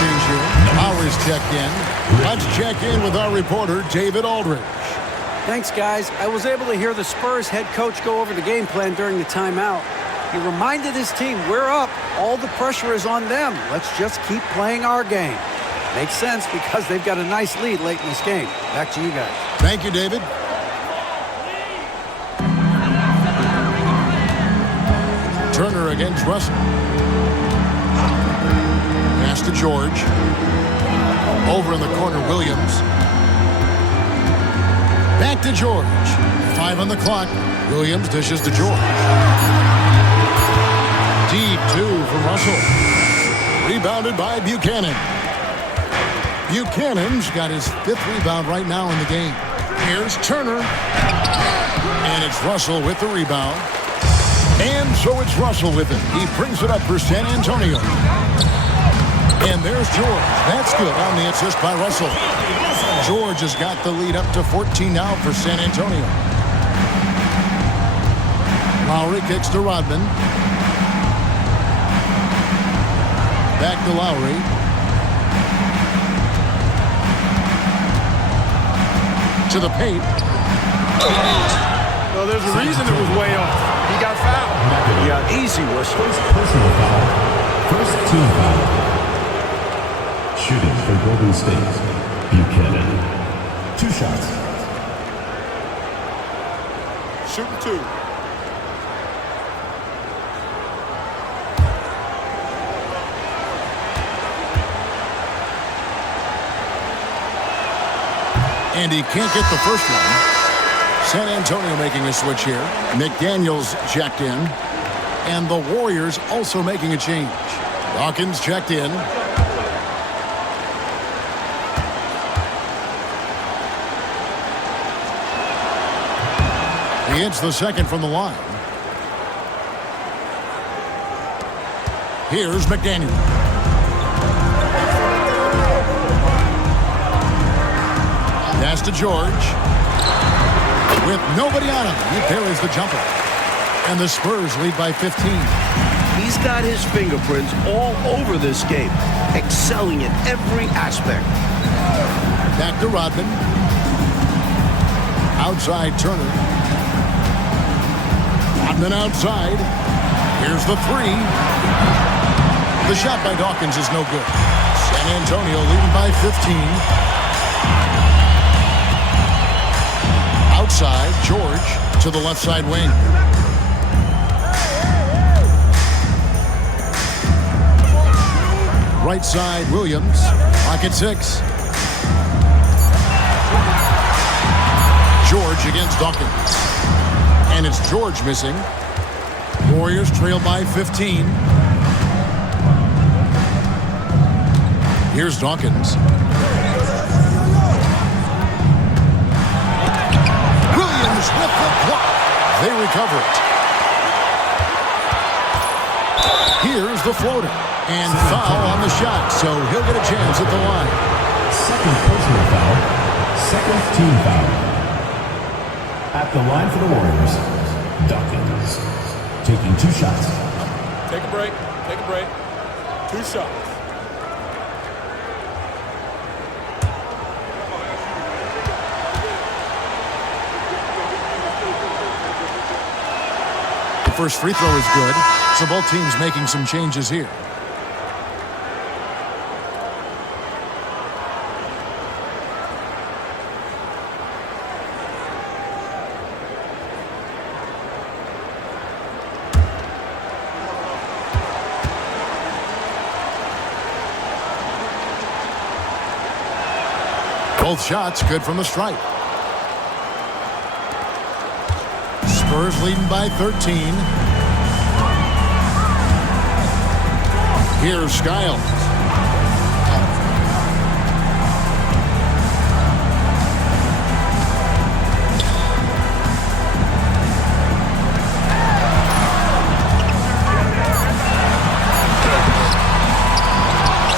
change here. Lowry's checked in. Let's check in with our reporter, David Aldridge. Thanks, guys. I was able to hear the Spurs head coach go over the game plan during the timeout. He reminded his team, we're up. All the pressure is on them. Let's just keep playing our game. Makes sense because they've got a nice lead late in this game. Back to you guys. Thank you, David. Turner against Russell. Pass to George. Over in the corner, Williams. Back to George. 5 on the clock. Williams dishes to George. Deep 2 from Russell. Rebounded by Buchanan. Buchanan's got his 5th rebound right now in the game. Here's Turner. And it's Russell with the rebound. And so it's Russell with it. He brings it up for San Antonio. And there's George. That's good on the assist by Russell. George has got the lead up to 14 now for San Antonio. Lowry kicks to Rodman. Back to Lowry. To the paint. Well, there's a reason it was way off. He got fouled. Yeah, easy whistle. First personal foul. First team foul. Shooting for Golden State. Buchanan. 2 shots. Shooting 2. And he can't get the first one. San Antonio making a switch here. McDaniels checked in. And the Warriors also making a change. Dawkins checked in. He hits the second from the line. Here's McDaniel. Pass to George. With nobody on him, he parries the jumper. And the Spurs lead by 15. He's got his fingerprints all over this game, excelling in every aspect. Back to Rodman. Outside Turner. Rodman outside. Here's the 3. The shot by Dawkins is no good. San Antonio leading by 15. Outside, George to the left side wing. Right side, Williams. Pocket 6. George against Dawkins. And it's George missing. Warriors trail by 15. Here's Dawkins. Williams with the block. They recover it. Here's the floater. And foul on the shot, so he'll get a chance at the line. Second personal foul. Second team foul. At the line for the Warriors, Dawkins taking 2 shots. Take a break. Take a break. 2 shots. The first free throw is good, so both teams making some changes here. Both shots good from the stripe. Spurs leading by 13. Here's Skiles.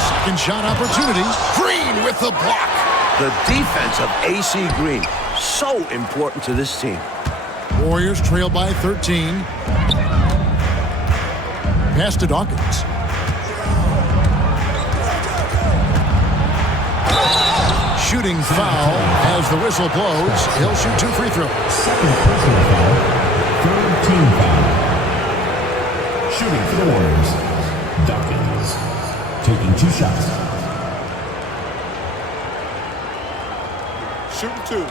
Second shot opportunity. Green with the block. The defense of AC Green, so important to this team. Warriors trail by 13. Pass to Dawkins. Shooting foul as the whistle blows. He'll shoot 2 free throws. Second personal foul. Third team foul. Shooting for the Warriors, Dawkins. Taking 2 shots. Shooting 2.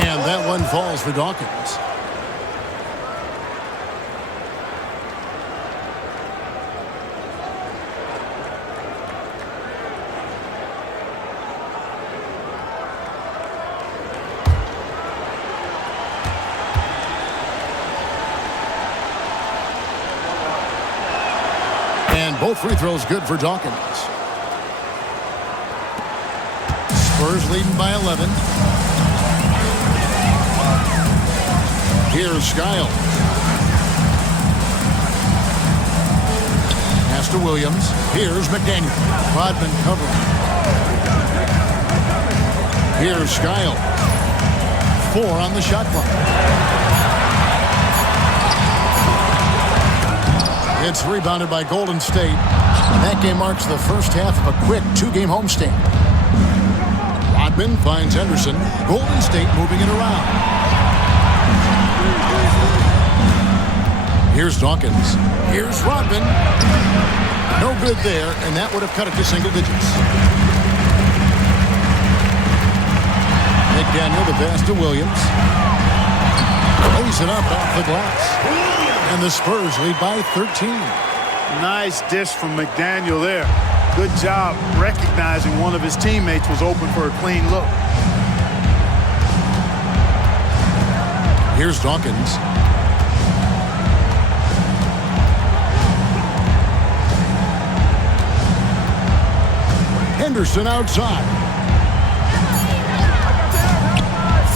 And that one falls for Dawkins. And both free throws good for Dawkins. Spurs leading by 11. Here's Skiles. Pass to Williams. Here's McDaniel. Rodman covering. Here's Skiles. 4 on the shot clock. It's rebounded by Golden State. That game marks the first half of a quick 2-game homestand. Rodman finds Henderson. Golden State moving it around. Here's Dawkins. Here's Rodman. No good there, and that would have cut it to single digits. McDaniel, the pass to Williams. Lays it up off the glass. And the Spurs lead by 13. Nice dish from McDaniel there. Good job recognizing one of his teammates was open for a clean look. Here's Dawkins. Henderson outside.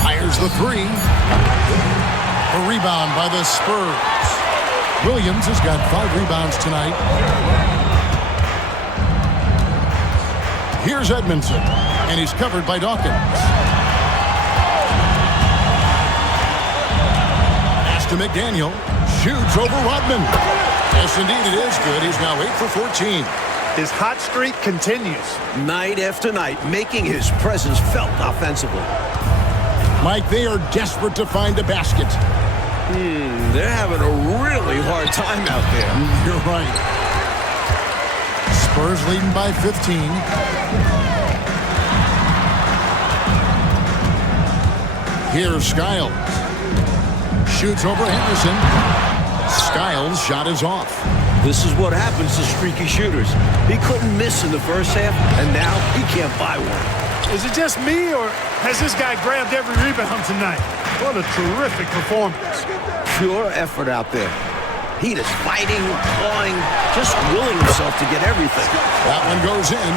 Fires the 3. A rebound by the Spurs. Williams has got 5 rebounds tonight. Here's Edmondson, and he's covered by Dawkins. Pass to McDaniel. Shoots over Rodman. Yes, indeed, it is good. He's now 8 for 14. His hot streak continues. Night after night, making his presence felt offensively. Mike, they are desperate to find a basket. They're having a really hard time out there. You're right. Spurs leading by 15. Here's Skiles. Shoots over Henderson. Skiles' shot is off. This is what happens to streaky shooters. He couldn't miss in the first half, and now he can't buy one. Is it just me, or has this guy grabbed every rebound tonight? What a terrific performance. Pure effort out there. He is fighting, clawing, just willing himself to get everything. That one goes in.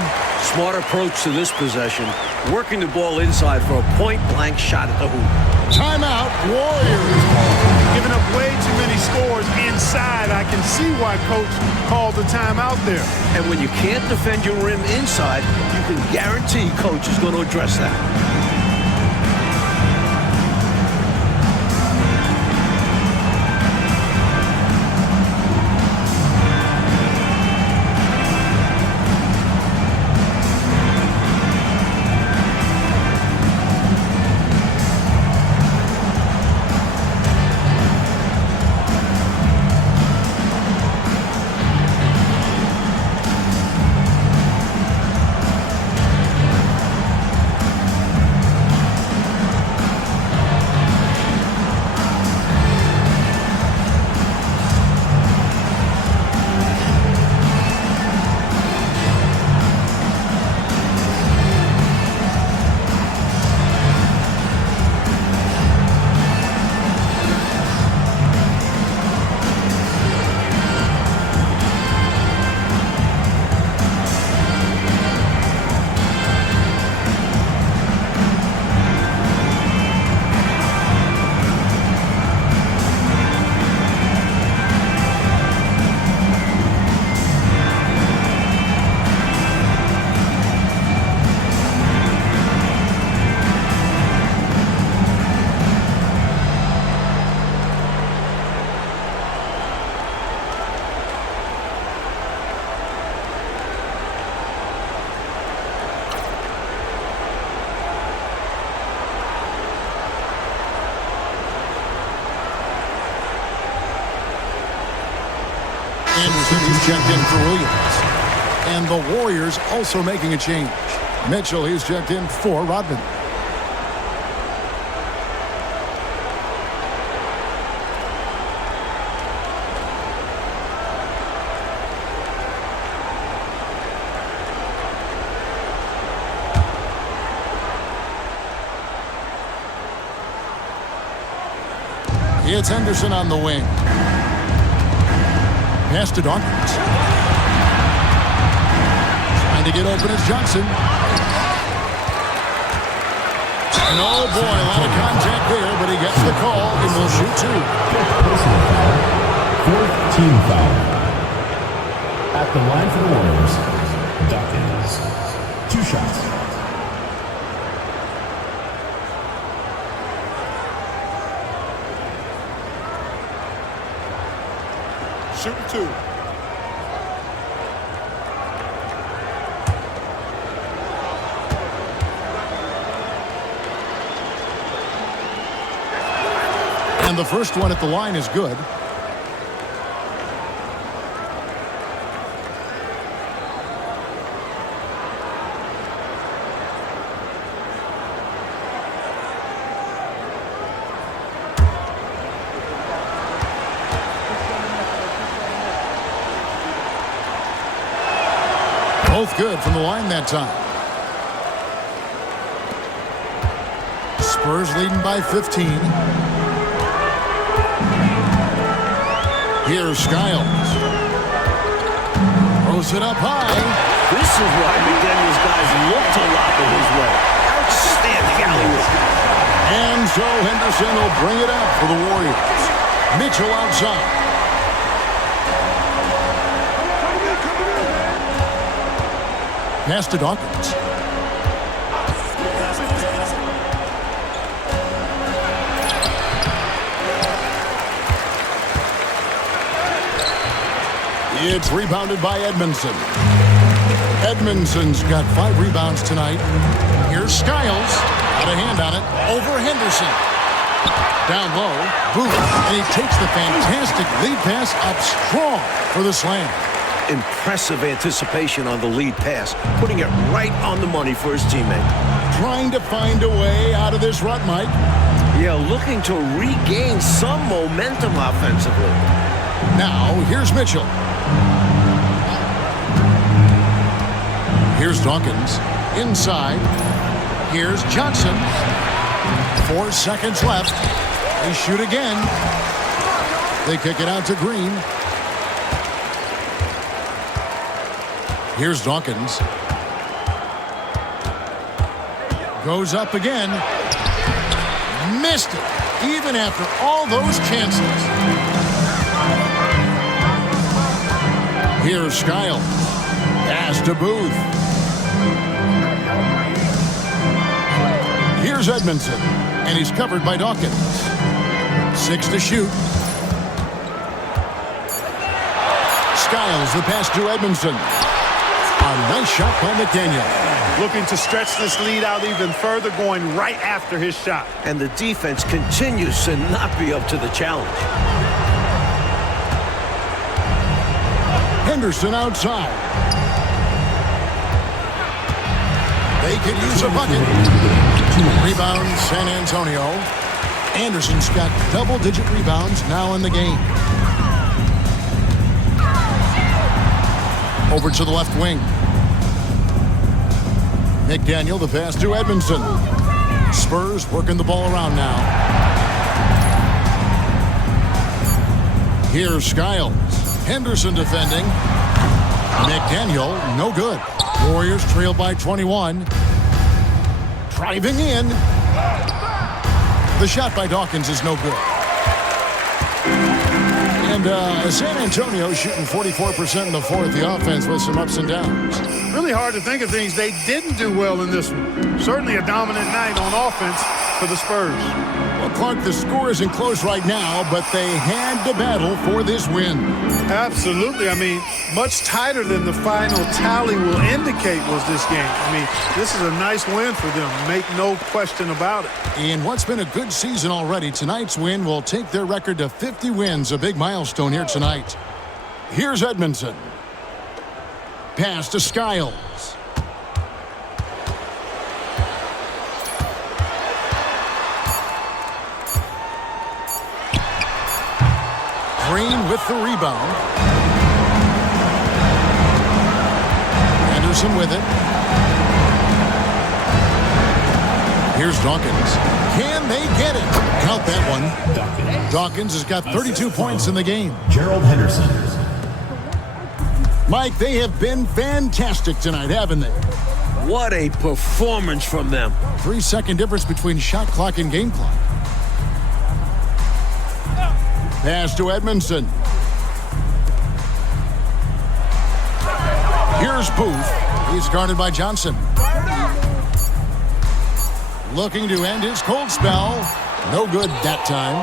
Smart approach to this possession. Working the ball inside for a point-blank shot at the hoop. Timeout, Warriors. Giving up way too many scores inside. I can see why Coach called the timeout there. And when you can't defend your rim inside, you can guarantee Coach is going to address that. Anderson, he's checked in for Williams. And the Warriors also making a change. Mitchell, he's checked in for Rodman. It's Henderson on the wing. Pass to Dawkins. Trying to get open is Johnson. And oh boy, a lot of contact there, but he gets the call and will shoot two. Personal foul. Fourth team foul. At the line for the Warriors, Dawkins. 2 shots. Shooting 2. And the first one at the line is good. Both good from the line that time. Spurs leading by 15. Here's Skiles. Throws it up high. This is why McDaniel's guys look to lob it his way. Outstanding alley-oop. And so Henderson will bring it up for the Warriors. Mitchell outside. Pass to Dawkins. It's rebounded by Edmondson. Edmondson's got 5 rebounds tonight. Here's Skiles. Got a hand on it. Over Henderson. Down low. Booth. And he takes the fantastic lead pass up strong for the slam. Impressive anticipation on the lead pass, putting it right on the money for his teammate. Trying to find a way out of this rut, Mike. Yeah, looking to regain some momentum offensively. Now, here's Mitchell. Here's Dawkins. Inside. Here's Johnson. 4 seconds left. They shoot again. They kick it out to Green. Here's Dawkins. Goes up again. Missed it, even after all those chances. Here's Skiles. Pass to Booth. Here's Edmondson, and he's covered by Dawkins. 6 to shoot. Skiles, the pass to Edmondson. A nice shot by McDaniel. Looking to stretch this lead out even further, going right after his shot. And the defense continues to not be up to the challenge. Henderson outside. They could use a bucket. Rebound, San Antonio. Anderson's got double-digit rebounds now in the game. Over to the left wing. McDaniel, the pass to Edmondson. Spurs working the ball around now. Here's Skiles. Henderson defending. McDaniel, no good. Warriors trail by 21. Driving in. The shot by Dawkins is no good. And San Antonio shooting 44% in the fourth. The offense with some ups and downs. Really hard to think of things they didn't do well in this one. Certainly a dominant night on offense for the Spurs. Well, Clark, the score isn't close right now, but they had to battle for this win. Absolutely. I mean, much tighter than the final tally will indicate was this game. I mean, this is a nice win for them. Make no question about it. In what's been a good season already, tonight's win will take their record to 50 wins, a big milestone here tonight. Here's Edmondson. Pass to Skiles. Green with the rebound. Anderson with it. Here's Dawkins. Can they get it? Count that one. Dawkins has got 32 points in the game. Gerald Henderson. Mike, they have been fantastic tonight, haven't they? What a performance from them. 3-second difference between shot clock and game clock. Pass to Edmondson. Here's Booth. He's guarded by Johnson. Looking to end his cold spell. No good that time.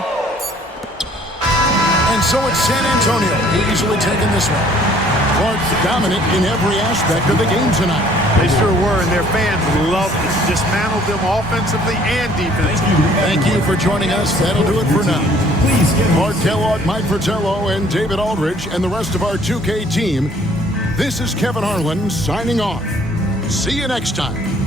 And so it's San Antonio easily taking this one. Clark's dominant in every aspect of the game tonight. They sure were, and their fans loved it. Dismantled them offensively and defensively. Thank you for joining us. That'll do it for now. Mark Kellogg, Mike Fratello, and David Aldridge, and the rest of our 2K team. This is Kevin Harlan signing off. See you next time.